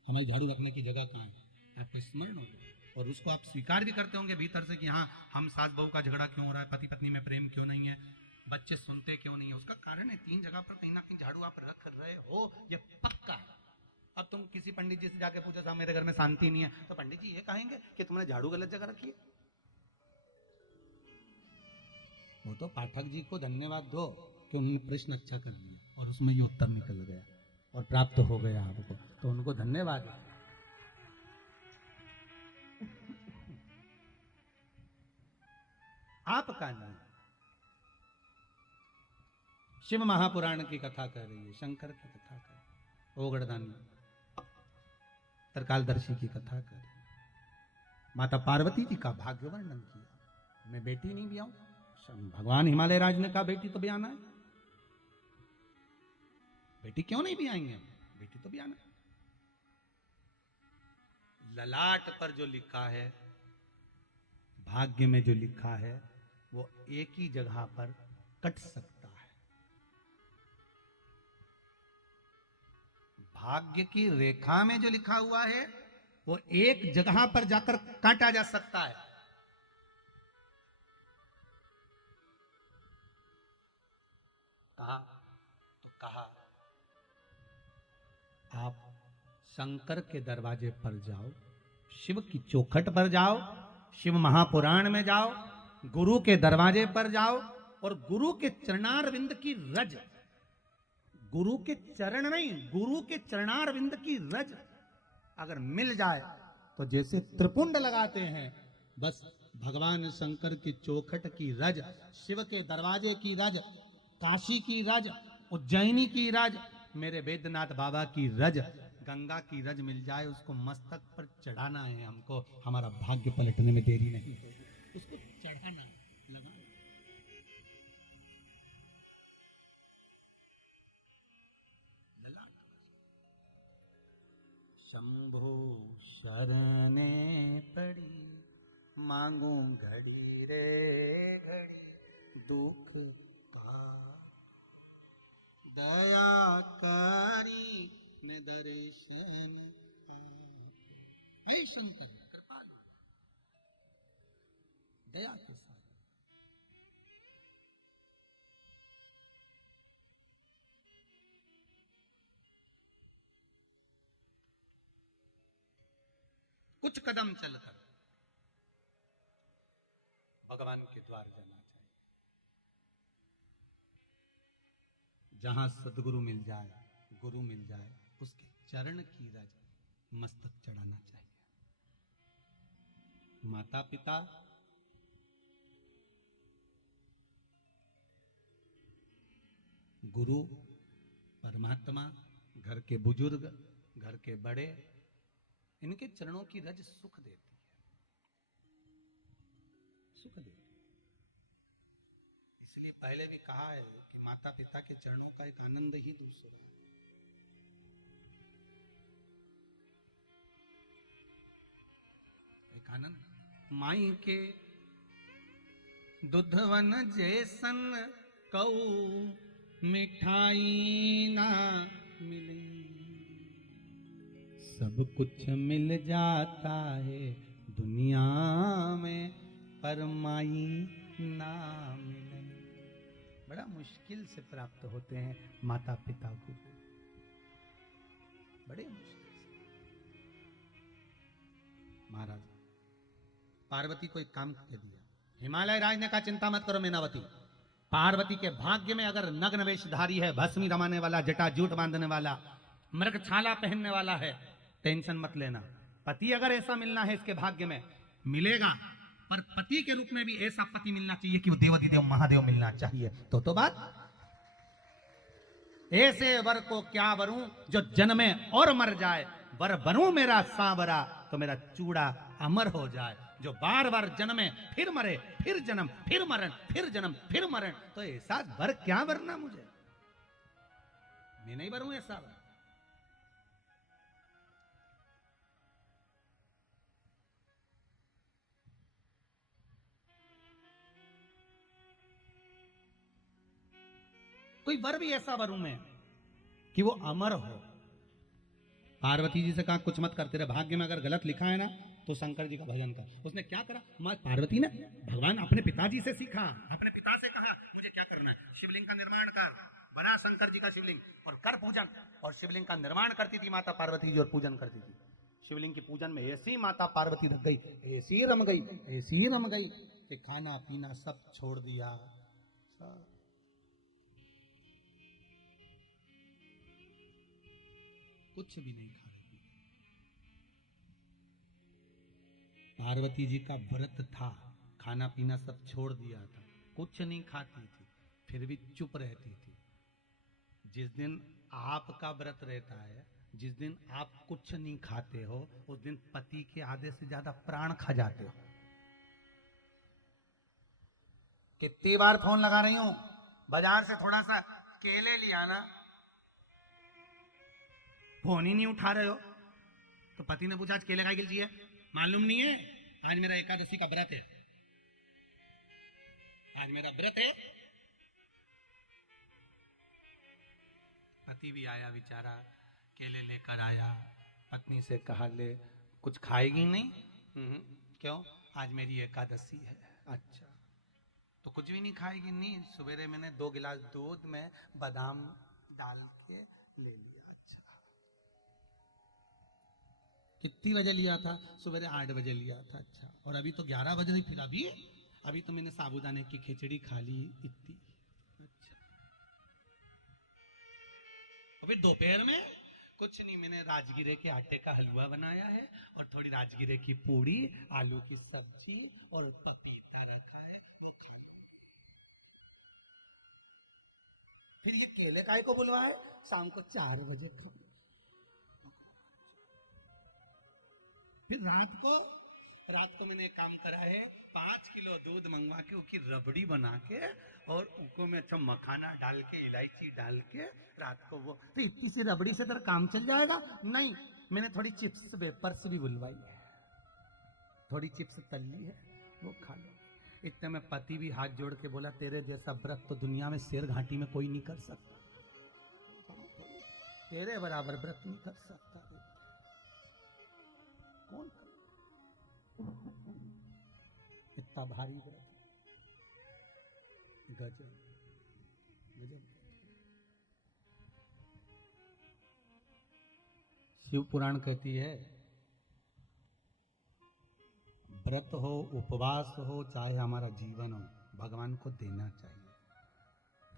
हमारी झाड़ू रखने की जगह कहाँ है, आपको स्मरण होगा, और उसको आप स्वीकार भी करते होंगे भीतर से कि हाँ, हम सास बहू का झगड़ा क्यों हो रहा है, पति पत्नी में प्रेम क्यों नहीं है, बच्चे सुनते क्यों नहीं है। उसका कारण है 3 जगह पर कहीं ना कहीं झाड़ू आप रख रहे हो, ये पक्का है। अब तुम किसी पंडित जी से जाके पूछो साहब मेरे घर में शांति नहीं है, तो पंडित जी ये कहेंगे कि तुमने झाड़ू गलत जगह रखी है। वो तो पाठक जी को धन्यवाद दो कि उन्होंने प्रश्न अच्छा कर दिया और उसमें ये उत्तर निकल गया और प्राप्त हो गया आपको, तो उनको धन्यवाद। आपका नहीं, शिव महापुराण की कथा कर रही है, शंकर की कथा कर रही है, ओगड़दानी तरकालदर्शी की कथा कर रही है। माता पार्वती जी का भाग्य वर्णन किया, मैं बेटी नहीं भी आऊं, भगवान हिमालय राज ने कहा बेटी तो भी आना है, बेटी क्यों नहीं भी आएंगे, बेटी तो भी आना है। ललाट पर जो लिखा है, भाग्य में जो लिखा है, वो एक ही जगह पर कट सकता है। भाग्य की रेखा में जो लिखा हुआ है वो एक जगह पर जाकर काटा जा सकता है। कहा तो कहा आप शंकर के दरवाजे पर जाओ, शिव की चौखट पर जाओ, शिव महापुराण में जाओ, गुरु के दरवाजे पर जाओ और गुरु के चरणारविंद की रज, गुरु के चरण नहीं, गुरु के चरणारविंद की रज अगर मिल जाए तो जैसे त्रिपुंड लगाते हैं, बस भगवान शंकर की चौखट की रज, शिव के दरवाजे की रज, काशी की रज, उज्जैनी की रज, मेरे वेद्यनाथ बाबा की रज, गंगा की रज मिल जाए, उसको मस्तक पर चढ़ाना है हमको, हमारा भाग्य पलटने में देरी नहीं, उसको चढ़ाना लगाना। शंभो शरणे पड़ी, मांगू घड़ी रे घड़ी, दुख का दया करी ने दर्शन। हे शंकर कृपा दया के साथ कुछ कदम चलकर भगवान के द्वार जाना चाहिए, जहां सदगुरु मिल जाए, गुरु मिल जाए, उसके चरण की रज, मस्तक चढ़ाना चाहिए। माता पिता, गुरु, परमात्मा, घर के बुजुर्ग, घर के बड़े, इनके चरणों की रज सुख देती है, सुख देती है। इसलिए पहले भी कहा है कि माता पिता के चरणों का एक आनंद ही दूसरा है। एक आनंद माई के दुधवन जैसन कऊ मिठाई ना मिली, सब कुछ मिल जाता है दुनिया में, पर माई ना मिले। बड़ा मुश्किल से प्राप्त होते हैं माता पिता को, बड़े मुश्किल से। महाराज पार्वती को एक काम कह दिया, हिमालय राज ने कहा चिंता मत करो मीनावती, पार्वती के भाग्य में अगर नग्न वेशधारी है, भस्मी रमाने वाला, जटा जूट बांधने वाला, मृग छाला पहनने वाला है, टेंशन मत लेना। पति अगर ऐसा मिलना है इसके भाग्य में मिलेगा, पर पति के रूप में भी ऐसा पति मिलना चाहिए कि वो देवाधिदेव महादेव मिलना चाहिए। तो बात ऐसे वर को क्या वरूं जो जन्मे और मर जाए, वर वरूं मेरा सांवरा तो मेरा चूड़ा अमर हो जाए। जो बार बार जन्मे फिर मरे, फिर जन्म फिर मरण, फिर जन्म फिर मरण, तो ऐसा वर क्या वरना मुझे, मैं नहीं वरूं ऐसा वर। कोई वर भी ऐसा वरूं मैं कि वो अमर हो। पार्वती जी से कहा कुछ मत करते रहे, भाग्य में अगर गलत लिखा है ना तो शंकर जी का भजन कर। उसने क्या करा, मां पार्वती ने भगवान अपने पिताजी से सीखा, अपने पिता से कहा मुझे क्या करना है, शिवलिंग का निर्माण कर, बना शंकर जी का शिवलिंग और कर पूजन। और शिवलिंग का निर्माण करती थी माता पार्वती जी और पूजन करती थी। शिवलिंग की पूजन में ऐसी माता पार्वती रख गई, ऐसी रम गई, ऐसी रम गई कि खाना पीना सब छोड़ दिया। कुछ भी नहीं खा रही। पार्वती जी का व्रत था, खाना पीना सब छोड़ दिया था, कुछ नहीं खाती थी, फिर भी चुप रहती थी। जिस दिन आपका व्रत रहता है, जिस दिन आप कुछ नहीं खाते हो, उस दिन पति के आधे से ज्यादा प्राण खा जाते हो। कितनी बार फोन लगा रही हूं, बाजार से थोड़ा सा केले लिया ना, फोन ही नहीं उठा रहे हो। तो पति ने पूछा आज केले खाई के लिए मालूम नहीं है, आज मेरा एकादशी का व्रत है, आज मेरा व्रत है। पति भी आया बेचारा, केले लेकर आया, पत्नी से कहा ले कुछ खाएगी नहीं? क्यों? आज मेरी एकादशी है। अच्छा तो कुछ भी नहीं खाएगी? नहीं, सवेरे मैंने 2 गिलास दूध में बादाम डाल के ले लिया। अच्छा कितनी बजे लिया था? सवेरे 8 बजे लिया था। अच्छा और अभी तो 11 बजे नहीं, फिर अभी तो मैंने साबूदाने की खिचड़ी खा ली इतनी। अच्छा और फिर दोपहर में कुछ नहीं, मैंने राजगिरे के आटे का हलवा बनाया है और थोड़ी राजगिरे की पूड़ी, आलू की सब्जी और पपीता रखा है, वो खा लूंगी। फिर ये केले काय को बुलवाए? शाम को 4 बजे खाऊंगी। फिर रात को मैंने एक काम करा है, 5 किलो दूध मंगवा के उसकी रबड़ी बना के और उनको में अच्छा मखाना डाल के, इलायची डाल के रात को वो, तो इतनी सी रबड़ी से तेरा काम चल जाएगा? नहीं, मैंने थोड़ी चिप्स वेपर्स भी बुलवाई है, थोड़ी चिप्स तल ली है, वो खा लो। इतने में पति भी हाथ जोड़ के बोला तेरे जैसा व्रत तो दुनिया में शेर घाटी में कोई नहीं कर सकता, तेरे बराबर व्रत नहीं कर सकता कौन? इतना भारी व्रत, गजब गजब। शिव पुराण कहती है व्रत हो, उपवास हो, चाहे हमारा जीवन हो, भगवान को देना चाहिए।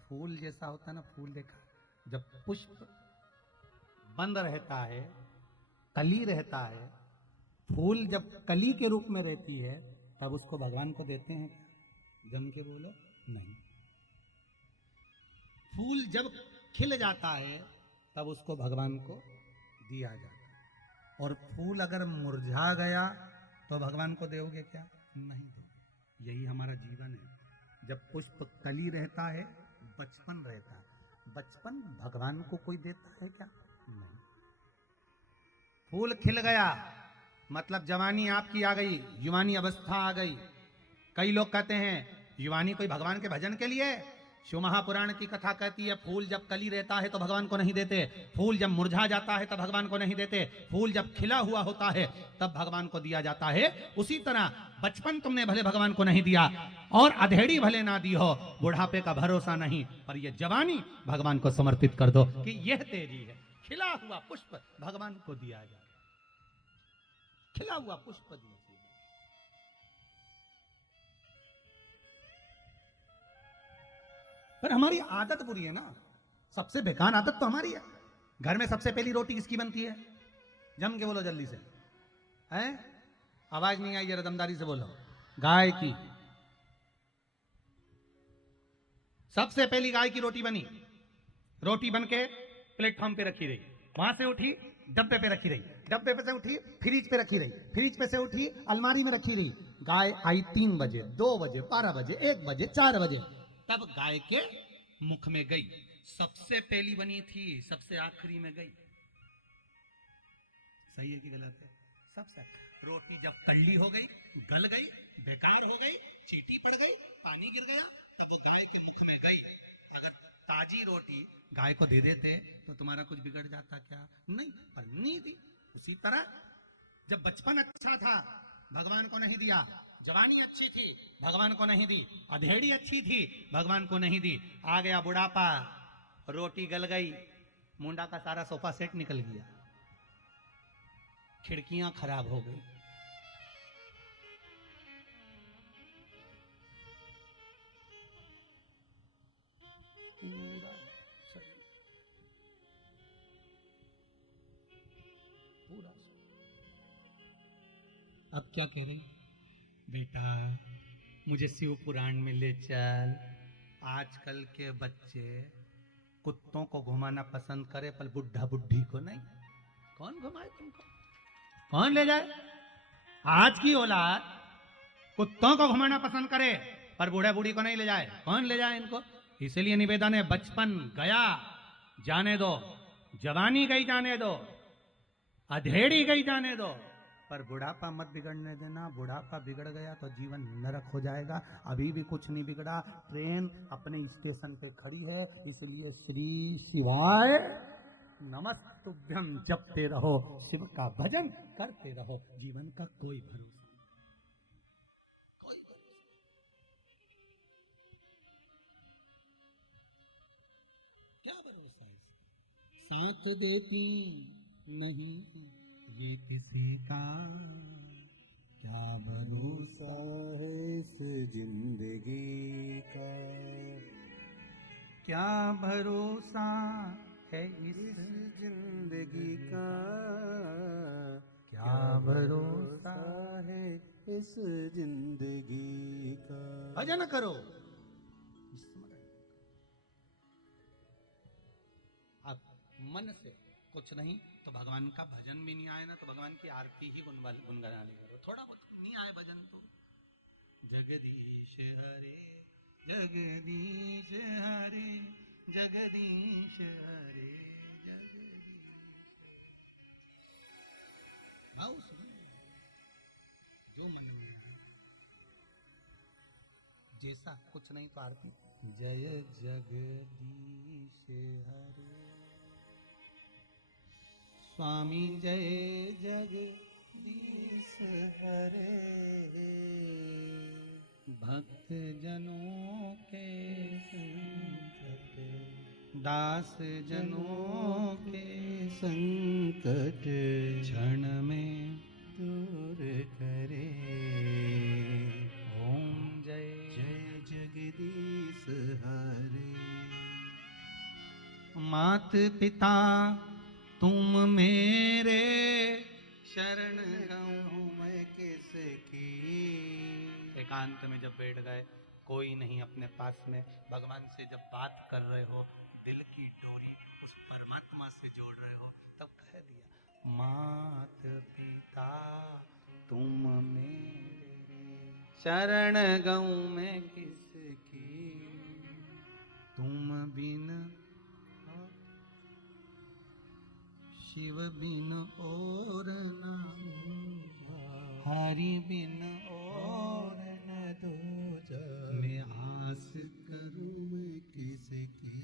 फूल जैसा होता है ना, फूल देखा, जब पुष्प बंद रहता है कली रहता है, फूल जब कली के रूप में रहती है तब उसको भगवान को देते हैं? जम के बोलो, नहीं। फूल जब खिल जाता है तब उसको भगवान को दिया जाता है। और फूल अगर मुरझा गया तो भगवान को दोगे क्या? नहीं दोगे। यही हमारा जीवन है। जब पुष्प कली रहता है, बचपन रहता है, बचपन भगवान को कोई देता है क्या? नहीं। फूल खिल गया मतलब जवानी आपकी आ गई, युवानी अवस्था आ गई। कई लोग कहते हैं युवानी कोई भगवान के भजन के लिए। शिव महापुराण की कथा कहती है फूल जब कली रहता है तो भगवान को नहीं देते, फूल जब मुरझा जाता है तब भगवान को नहीं देते, फूल जब खिला हुआ होता है तब भगवान को दिया जाता है। उसी तरह बचपन तुमने भले भगवान को नहीं दिया और अधेड़ी भले ना दी हो, बुढ़ापे का भरोसा नहीं, पर यह जवानी भगवान को समर्पित कर दो कि यह तेरी है। खिला हुआ पुष्प भगवान को दिया जाए, खिला हुआ पुष्प दीजिए। पर हमारी आदत बुरी है ना, सबसे बेकार आदत तो हमारी है। घर में सबसे पहली रोटी किसकी बनती है? जम के बोलो जल्दी से, हैं? आवाज नहीं आई, जरा दमदारी से बोलो। गाय की। सबसे पहली गाय की रोटी बनी, रोटी बन के प्लेटफॉर्म पे रखी रही, वहां से उठी डब्बे पे रखी रही, डब्बे पे से उठी फ्रिज पे रखी रही, फ्रिज पे से उठी अलमारी में रखी रही। गाय आई 3 बजे, 2 बजे, 12 बजे, 1 बजे, 4 बजे, तब गाय के मुख में गई। सबसे पहली बनी थी, सबसे आखिरी में गई। सही है कि गलत है? सबसे रोटी जब कल्ली हो गई, गल गई, बेकार हो गई, चींटी पड़ गई, पानी गिर गया, तब वो गाय के मुख में गई। अगर ताजी रोटी गाय को दे देते तो तुम्हारा कुछ बिगड़ जाता क्या? नहीं, पर नहीं दी। उसी तरह जब बचपन अच्छा था भगवान को नहीं दिया, जवानी अच्छी थी भगवान को नहीं दी, अधेड़ी अच्छी थी भगवान को नहीं दी, आ गया बुढ़ापा, रोटी गल गई, मुंडा का सारा सोफा सेट निकल गया, खिड़कियां खराब हो गई, पूरा पूरा। अब क्या कह रही? बेटा मुझे शिव पुराण में ले चल। आजकल के बच्चे कुत्तों को घुमाना पसंद करे पर बुढ़ा बुढ़ी को नहीं। कौन घुमाए तुमको? कौन ले जाए? आज की औलाद कुत्तों को घुमाना पसंद करे पर बूढ़े बूढ़ी को नहीं ले जाए। कौन ले जाए इनको? इसलिए निवेदन है, बचपन गया जाने दो, जवानी गई जाने दो, अधेड़ी गई जाने दो, पर बुढ़ापा मत बिगड़ने देना। बुढ़ापा बिगड़ गया तो जीवन नरक हो जाएगा। अभी भी कुछ नहीं बिगड़ा, ट्रेन अपने स्टेशन पे खड़ी है, इसलिए श्री शिवाय नमस्तुभ्यम जपते रहो, शिव का भजन करते रहो। जीवन का कोई भरोसा नहीं, कोई भरोसा नहीं। क्या भरोसा है? साथ देती नहीं ये किसी का, क्या भरोसा है इस जिंदगी का, क्या भरोसा है इस जिंदगी का, क्या भरोसा है इस जिंदगी का। भजन करो। अब मन से कुछ नहीं तो भगवान का भजन भी नहीं आए ना, तो भगवान की आरती ही गुनगुनानी करो। थोड़ा बहुत नहीं आए भजन तो जगदीश हरे जगदीश हरे जगदीश हरे जगदीश। भाव सुनो, जो मन में है, जैसा कुछ नहीं तो आरती जय जगदीश हरे स्वामी जय जगदीश हरे, भक्त जनों के संकट, दास जनों के संकट क्षण में दूर करे। ओम जय जय जगदीश हरे। मात पिता तुम मेरे शरण गऊ। मैं किसकी। एकांत में जब बैठ गए, कोई नहीं अपने पास में, भगवान से जब बात कर रहे हो, दिल की डोरी उस परमात्मा से जोड़ रहे हो, तब कह दिया मात पिता तुम मेरे शरण गऊ मैं किसकी, तुम बिन शिव बिन और न हरि बिन और न दूजा, मैं आस करूं मैं किसकी।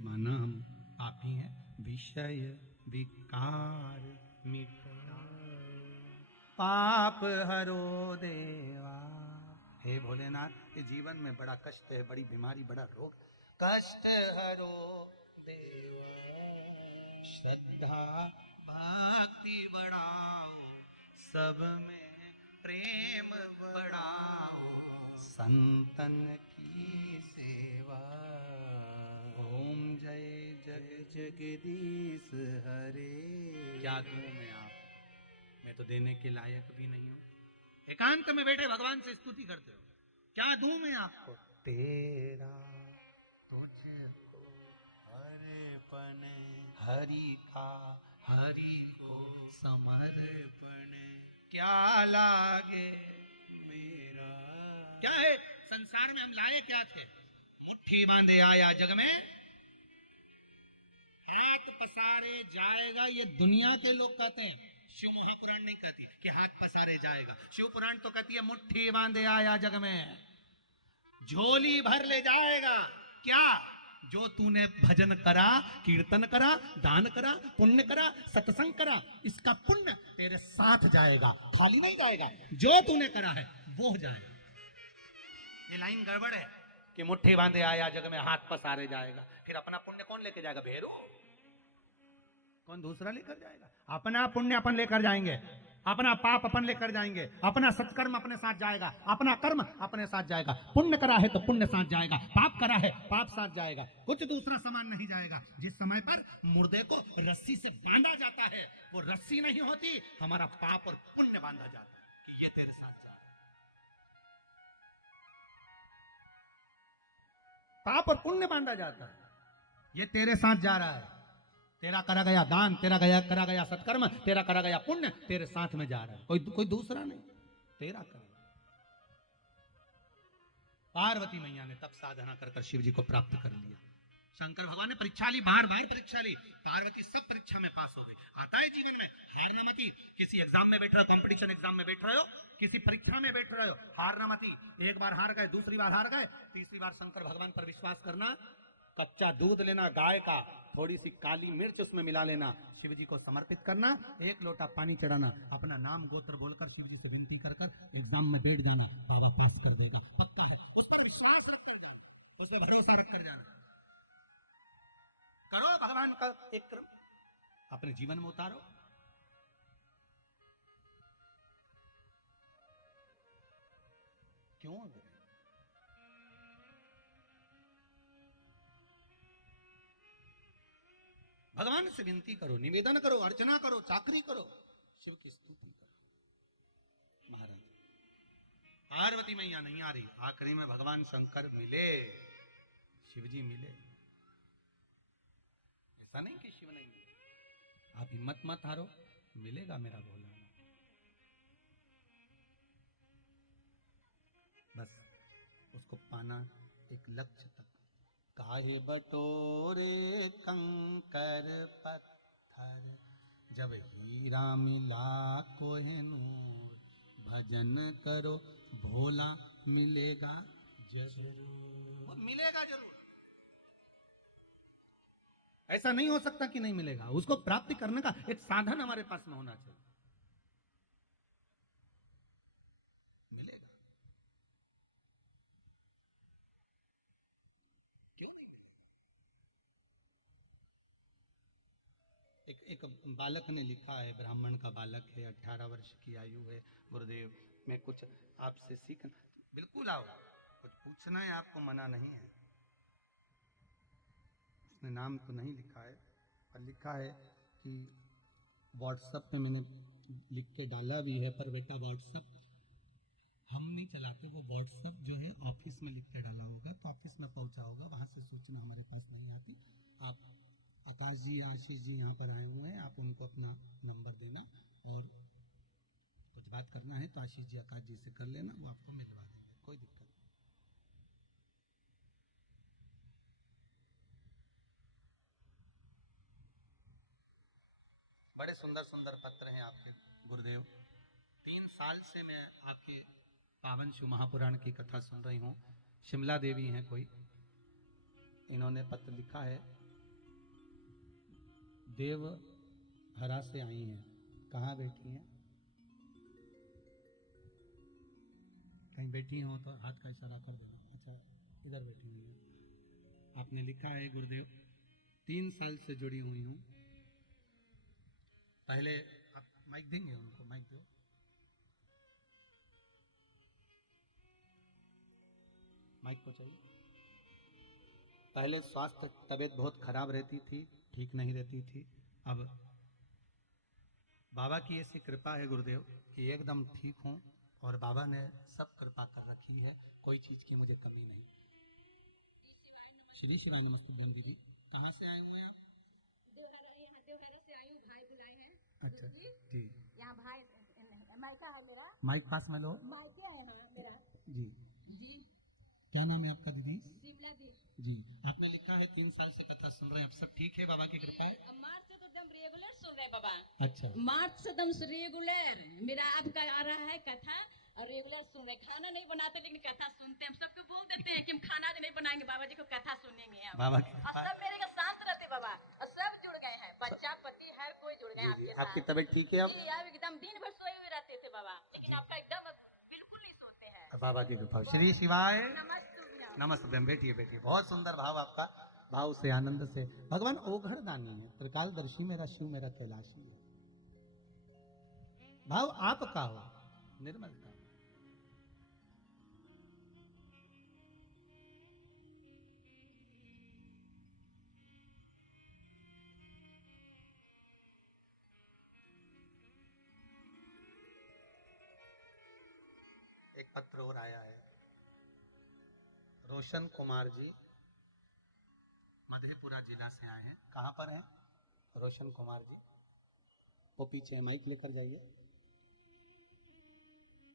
माना हम पापी हैं, विषय विकार मिटा पाप हरो देवा। हे भोलेनाथ, ये जीवन में बड़ा कष्ट है, बड़ी बीमारी, बड़ा रोग, कष्ट हरो देवा। श्रद्धा भक्ति बढ़ाओ, सब में प्रेम बढ़ाओ, संतन की सेवा। ओम जय जग जगदीश हरे। क्या दूं मैं आप, मैं तो देने के लायक भी नहीं हूं। एकांत में बैठे भगवान से स्तुति करते हो, क्या दूं मैं आपको। तेरा तुझको अर्पण हरि का हरि को समर्पण, क्या लागे मेरा। क्या है संसार में हम लाए क्या थे, मुट्ठी बांधे आया जग में, हाथ पसारे जाएगा, ये दुनिया के लोग कहते हैं, शिव महापुराण नहीं कहती कि हाथ पसारे जाएगा। शिव पुराण तो कहती है मुट्ठी बांधे आया जग में, झोली भर ले जाएगा। क्या, जो तूने भजन करा, कीर्तन करा, दान करा, पुण्य करा, सत्संग करा, इसका पुण्य तेरे साथ जाएगा, खाली नहीं जाएगा। जो तूने करा है वो जाएगा। ये लाइन गड़बड़ है कि मुट्ठी बांधे आया जग में, हाथ पसारे जाएगा। फिर अपना पुण्य कौन लेके जाएगा, भेरू कौन दूसरा लेकर जाएगा। अपना पुण्य अपन लेकर जाएंगे, अपना पाप अपन लेकर जाएंगे, अपना सत्कर्म अपने साथ जाएगा, अपना कर्म अपने साथ जाएगा। पुण्य करा है तो पुण्य साथ जाएगा, पाप करा है पाप साथ जाएगा, कुछ दूसरा सामान नहीं जाएगा। जिस समय पर मुर्दे को रस्सी से बांधा जाता है, वो रस्सी नहीं होती, हमारा पाप और पुण्य बांधा जाता है कि ये तेरे साथ जा रहा है। पाप और पुण्य बांधा जाता है, ये तेरे साथ जा रहा है। तेरा करा गया दान, तेरा करा गया सत्कर्म, तेरा करा गया पुण्य तेरे साथ में जा रहा है, कोई दूसरा नहीं, तेरा करा। पार्वती मैया ने तब साधना कर शिव जी को प्राप्त कर लिया। शंकर भगवान ने परीक्षा ली, बार बार परीक्षा ली, पार्वती सब परीक्षा में पास हो गई। आता है जीवन में, हारना मती। किसी एग्जाम में बैठ रहे हो, कॉम्पिटिशन एग्जाम में बैठ रहे हो, किसी परीक्षा में बैठ रहे हो, हारना मती। एक बार हार गए, दूसरी बार हार गए, तीसरी बार शंकर भगवान पर विश्वास करना। कच्चा दूध लेना गाय का, थोड़ी सी काली मिर्च उसमें मिला लेना, शिव जी को समर्पित करना, एक लोटा पानी चढ़ाना, अपना नाम गोत्र बोलकर शिव जी से विनती कर एग्जाम में बैठ जाना, बाबा पास कर देगा, पक्का है। उस पर विश्वास रखकर जाना, उस पर भरोसा रखकर जाना। करो भगवान का एक क्रम, अपने जीवन में उतारो। क्यों भगवान से विनती करो, निवेदन करो, अर्चना करो, चाकरी करो, शिव की स्तुति करो। महाराज पार्वती मैया नहीं आ रही, आखिरी में भगवान शंकर मिले, शिव जी मिले। ऐसा नहीं कि शिव नहीं मिले, आप हिम्मत मत हारो, मिलेगा मेरा भोला। बस उसको पाना एक लक्ष्य तक। काहे बटोरे कंकर पत्थर, जब हीरा मिला कोहिनूर, भजन करो भोला मिलेगा जरूर। वो मिलेगा जरूर, ऐसा नहीं हो सकता कि नहीं मिलेगा। उसको प्राप्ति करने का एक साधन हमारे पास में होना चाहिए, मिलेगा। क्यों नहीं? एक बालक ने लिखा है, ब्राह्मण का बालक है, 18 वर्ष की आयु है, गुरुदेव मैं कुछ आपसे सीखना। बिल्कुल आओ, कुछ पूछना है आपको, मना नहीं है। उसने नाम तो नहीं लिखा है, पर लिखा है कि व्हाट्सएप पे मैंने लिख के डाला भी है, पर बेटा व्हाट्सएप हम नहीं चलाते, वो व्हाट्सएप जो है ऑफिस में लिख के डाला होगा, तो ऑफिस में पहुंचा होगा, वहां से सूचना हमारे पास नहीं आती। आप आकाश जी या आशीष जी यहाँ पर आए हुए हैं, आप उनको अपना नंबर देना और कुछ बात करना है तो आशीष जी आकाश जी से कर लेना, वो आपको मिलवा देंगे, कोई दिक्कत नहीं। बड़े सुंदर सुंदर पत्र हैं आपके गुरुदेव। 3 साल से मैं आपके पावन शिव महापुराण की कथा सुन रही हूँ। शिमला देवी हैं कोई, इन्होंने पत्र लिखा है, देव हरा से आई हैं। कहाँ बैठी हैं? कहीं बैठी हो तो हाथ का इशारा कर देना। अच्छा, इधर बैठी हुई है। आपने लिखा है गुरुदेव, 3 साल से जुड़ी हुई हूँ। पहले आप माइक देंगे उनको, माइक दो। माइक को चाहिए। पहले स्वास्थ्य तबीयत बहुत खराब रहती थी, ठीक नहीं रहती थी। अब बाबा की ऐसी कृपा है गुरुदेव कि एकदम ठीक हूँ और बाबा ने सब कृपा कर रखी है, कोई चीज की मुझे कमी नहीं। श्री शिवाय नमस्ते बंदी जी, कहाँ से आए हुए आप? देवहरा से आई हूँ, भाई बुलाए हैं। अच्छा जी, यहाँ भाई मायका है मेरा, माइक पास में लो मायके है हाँ मेरा जी। जी। क्या नाम है आपका दीदी? शिमला दी। जी, आपने लिखा है 3 साल से कथा सुन रहे हैं, अब सब ठीक है, बाबा की कृपा है। मार्च से तो एकदम रेगुलर सुन रहे बाबा, अच्छा, मार्च से एकदम रेगुलर मेरा आपका आ रहा है कथा और रेगुलर सुन रहे। खाना नहीं बनाते लेकिन कथा सुनते हैं। हम सबको बोल देते हैं कि हम खाना आज नहीं बनाएंगे, बाबा जी को कथा सुनेंगे हम। बाबा की और कृपा। सब मेरे का शांत रहते बाबा, और सब जुड़ गए हैं, बच्चा पति हर कोई जुड़ गए आपके साथ। आपकी तबीयत ठीक है अब? जी, आप एकदम दिन भर सोए हुए रहते थे बाबा, लेकिन आपका एकदम बिल्कुल नहीं सोते हैं। बाबा की कृपा। श्री शिवाय नमस्ते। नमस्ते। बैठिए बैठिए, बहुत सुंदर भाव आपका, भाव से आनंद से। भगवान ओघड़ दानी है, त्रिकालदर्शी मेरा शिव मेरा कैलाशी है। भाव आपका हो, निर्मलता। एक पत्र और आया है, रोशन कुमार जी मधेपुरा जिला से आए हैं। कहाँ पर हैं रोशन कुमार जी? वो पीछे है, माइक लेकर जाइए।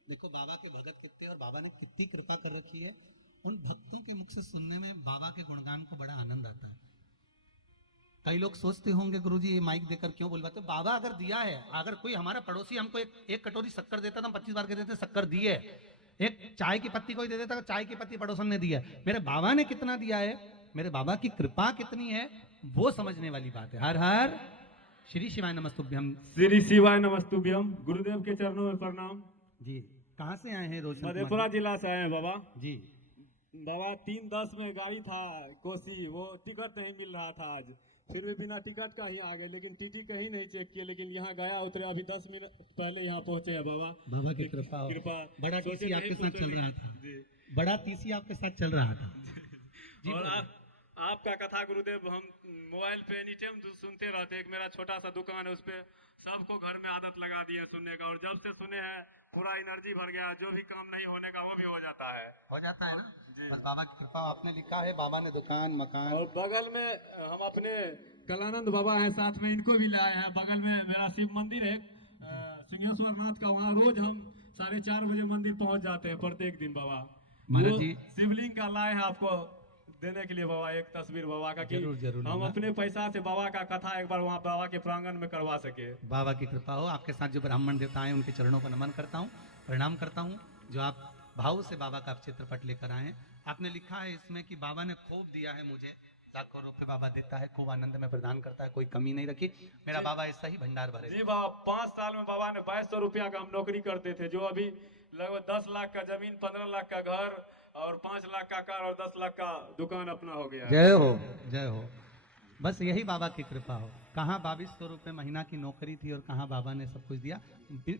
देखो बाबा के भगत कितने, और बाबा ने कितनी कृपा कर रखी है। उन भक्तों के मुख से सुनने में बाबा के गुणगान को बड़ा आनंद आता है। कई लोग सोचते होंगे गुरुजी ये माइक देकर क्यों बुलवाते? बाबा अगर दिया है, अगर कोई हमारा पड़ोसी हमको एक कटोरी शक्कर देता तो हम 25 बार कह देते शक्कर दी है। एक चाय की पत्ती कोई दे देता, चाय की पत्ती पड़ोसन ने दिया। मेरे बाबा ने कितना दिया है, मेरे बाबा की कृपा कितनी है, वो समझने वाली बात है। हर हर श्री शिवाय नमस्तुभ्यम। श्री शिवाय नमस्तुभ्यम। गुरुदेव के चरणों में प्रणाम। जी, कहाँ से आए हैं रोशन? मधेपुरा जिला से आए हैं बाबा। जी बाबा 3:10 में गाड़ी था कोसी, वो टिकट नहीं मिल रहा था आज, फिर भी बिना टिकट का ही आ गए, लेकिन टीटी कहीं नहीं चेक किए, लेकिन यहाँ गया उतरे, अभी 10 मिनट पहले यहाँ पहुंचे हैं बाबा। बाबा की कृपा हो। कृपा। बड़ा सोचे टीसी आपके नहीं साथ चल रहा था जी। बड़ा टीसी आपके साथ चल रहा था। जी, और बोलिए। आपका कथा गुरुदेव हम मोबाइल पे एनी टाइम सुनते रहते। एक मेरा छोटा सा दुकान है, उस पे सबको घर में आदत लगा दी है सुनने का, और जब से सुने हैं पूरा एनर्जी भर गया। जो भी काम नहीं होने का वो भी हो जाता है। हो जाता है ना जी। बस बाबा की कृपा। आपने लिखा है बाबा ने दुकान मकान। और बगल में हम अपने कलानंद बाबा हैं, साथ में इनको भी लाए हैं। बगल में मेरा शिव मंदिर है सिंहेश्वर नाथ का, वहाँ रोज हम 4:30 बजे मंदिर पहुंच जाते हैं प्रत्येक दिन बाबा। महाराज जी। शिवलिंग का लाए हैं आपको देने के लिए बाबा, एक तस्वीर बाबा का, कि जरूर, जरूर हम लेना। अपने पैसा से बाबा का कथा एक बार वहाँ बाबा के प्रांगण में करवा सके। बाबा की कृपा हो। आपके साथ जो ब्राह्मण देवता हैं उनके चरणों को नमन करता हूँ, प्रणाम करता हूँ, जो आप भाव से बाबा का चित्रपट लेकर आए हैं। आपने लिखा है इसमें कि बाबा ने खूब दिया है मुझे, लाखों रुपए बाबा देता है, खूब आनंद में प्रदान करता है, कोई कमी नहीं रखी। मेरा बाबा ऐसा ही भंडार भरे। जी बाबा, 5 साल में बाबा ने 2200 रुपया का हम नौकरी करते थे, जो अभी लगभग 10 लाख का जमीन, 15 लाख का घर और 5 लाख का कार और 10 लाख का दुकान अपना हो गया। जय हो जय हो। बस यही बाबा की कृपा हो। कहाँ 2200 रुपये महीना की नौकरी थी और कहाँ बाबा ने सब कुछ दिया।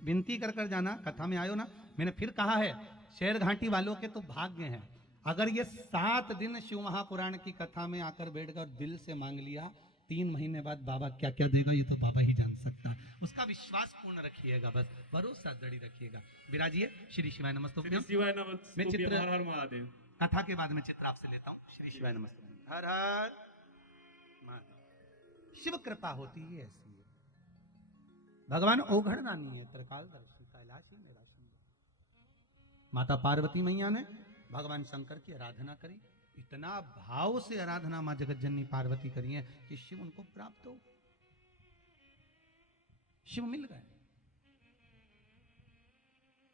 विनती कर कर जाना, कथा में आयो ना, मैंने फिर कहा है शेर घाटी वालों के तो भाग्य हैं। अगर ये 7 दिन शिव महापुराण की कथा में आकर बैठ गया और दिल से मांग लिया, 3 महीने बाद बाबा क्या क्या देगा ये तो बाबा ही जान सकता है। उसका विश्वास पूर्ण रखिएगा, बस भरोसा दृढ़ रखिएगा। विराजिए श्री शिवाय नमस्तुभ्यम। शिवाय मैं नमस्तुभ्यम, चित्र हर हर महादेव। कथा के बाद में चित्र आपसे लेता हूँ। श्री शिवाय नमस्तुभ्यम। हर हर महादेव। शिव कृपा होती है ऐसी है। भगवान ओघड़दानी है, त्रिकालदर्शी, कैलाशी मेरा सुंदर। माता पार्वती मैया ने भगवान शंकर की आराधना करी, इतना भाव से आराधना मां जगत जननी पार्वती करी है कि शिव उनको प्राप्त हो, शिव मिल गए।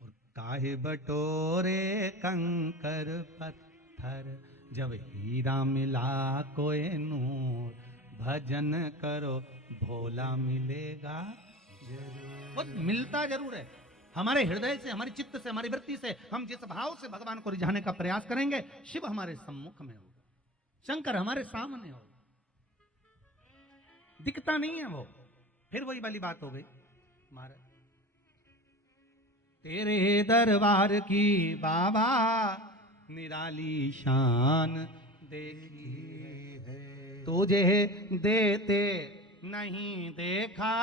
और काहे बटोरे कंकर पत्थर, जब हीरा मिला कोई नूर, भजन करो भोला मिलेगा जरूर। वो मिलता जरूर है। हमारे हृदय से, हमारी चित्त से, हमारी वृत्ति से हम जिस भाव से भगवान को रिझाने का प्रयास करेंगे, शिव हमारे सम्मुख में होगा, शंकर हमारे सामने होगा। दिखता नहीं है वो। फिर वही वाली बात हो गई महाराज, तेरे दरबार की बाबा निराली शान देखी है, तुझे देते नहीं देखा,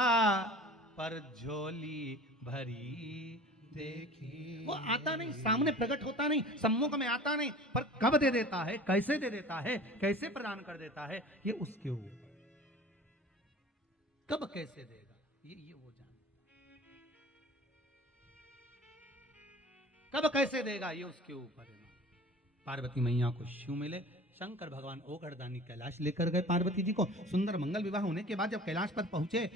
पर झोली भरी देखी। वो आता नहीं, सामने प्रकट होता नहीं, सम्मुख में आता नहीं, पर कब दे देता है, कैसे दे देता है, कैसे प्रदान कर देता है, ये उसके ऊपर। कब कैसे देगा ये वो जान, कब कैसे देगा ये उसके ऊपर है। पार्वती मैया को शिव मिले, शंकर भगवान ओघड़दानी कैलाश लेकर गए पार्वती जी को। सुंदर मंगल विवाह होने के बाद जब कैलाश पर पहुंचे,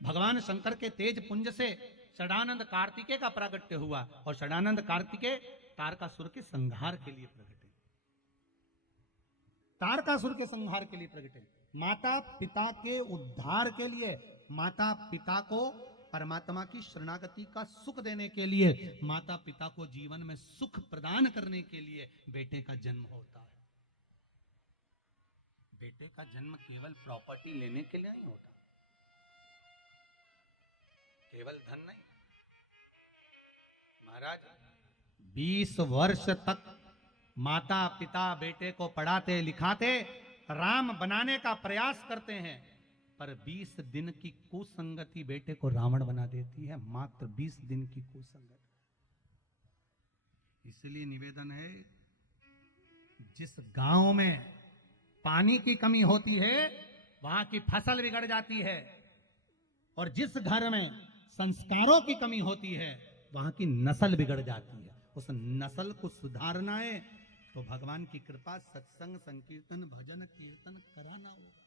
भगवान शंकर के तेज पुंज से षडानंद कार्तिकेय का प्रागट्य हुआ, और षडानंद कार्तिकेय तारकासुर के संहार के लिए प्रगटे, तारकासुर के संहार के लिए प्रगटे, माता पिता के उद्धार के लिए, माता पिता को परमात्मा की शरणागति का सुख देने के लिए, माता पिता को जीवन में सुख प्रदान करने के लिए बेटे का जन्म होता है। बेटे का जन्म केवल प्रॉपर्टी लेने के लिए नहीं होता, केवल धन नहीं। महाराज 20 वर्ष तक माता पिता बेटे को पढ़ाते लिखाते राम बनाने का प्रयास करते हैं, पर 20 दिन की कुसंगति बेटे को रावण बना देती है। मात्र 20 दिन की कुसंगति। इसलिए निवेदन है, जिस गांव में पानी की कमी होती है वहां की फसल बिगड़ जाती है, और जिस घर में संस्कारों की कमी होती है वहां की नस्ल बिगड़ जाती है। उस नस्ल को सुधारना है तो भगवान की कृपा, सत्संग, संकीर्तन, भजन, कीर्तन कराना होगा।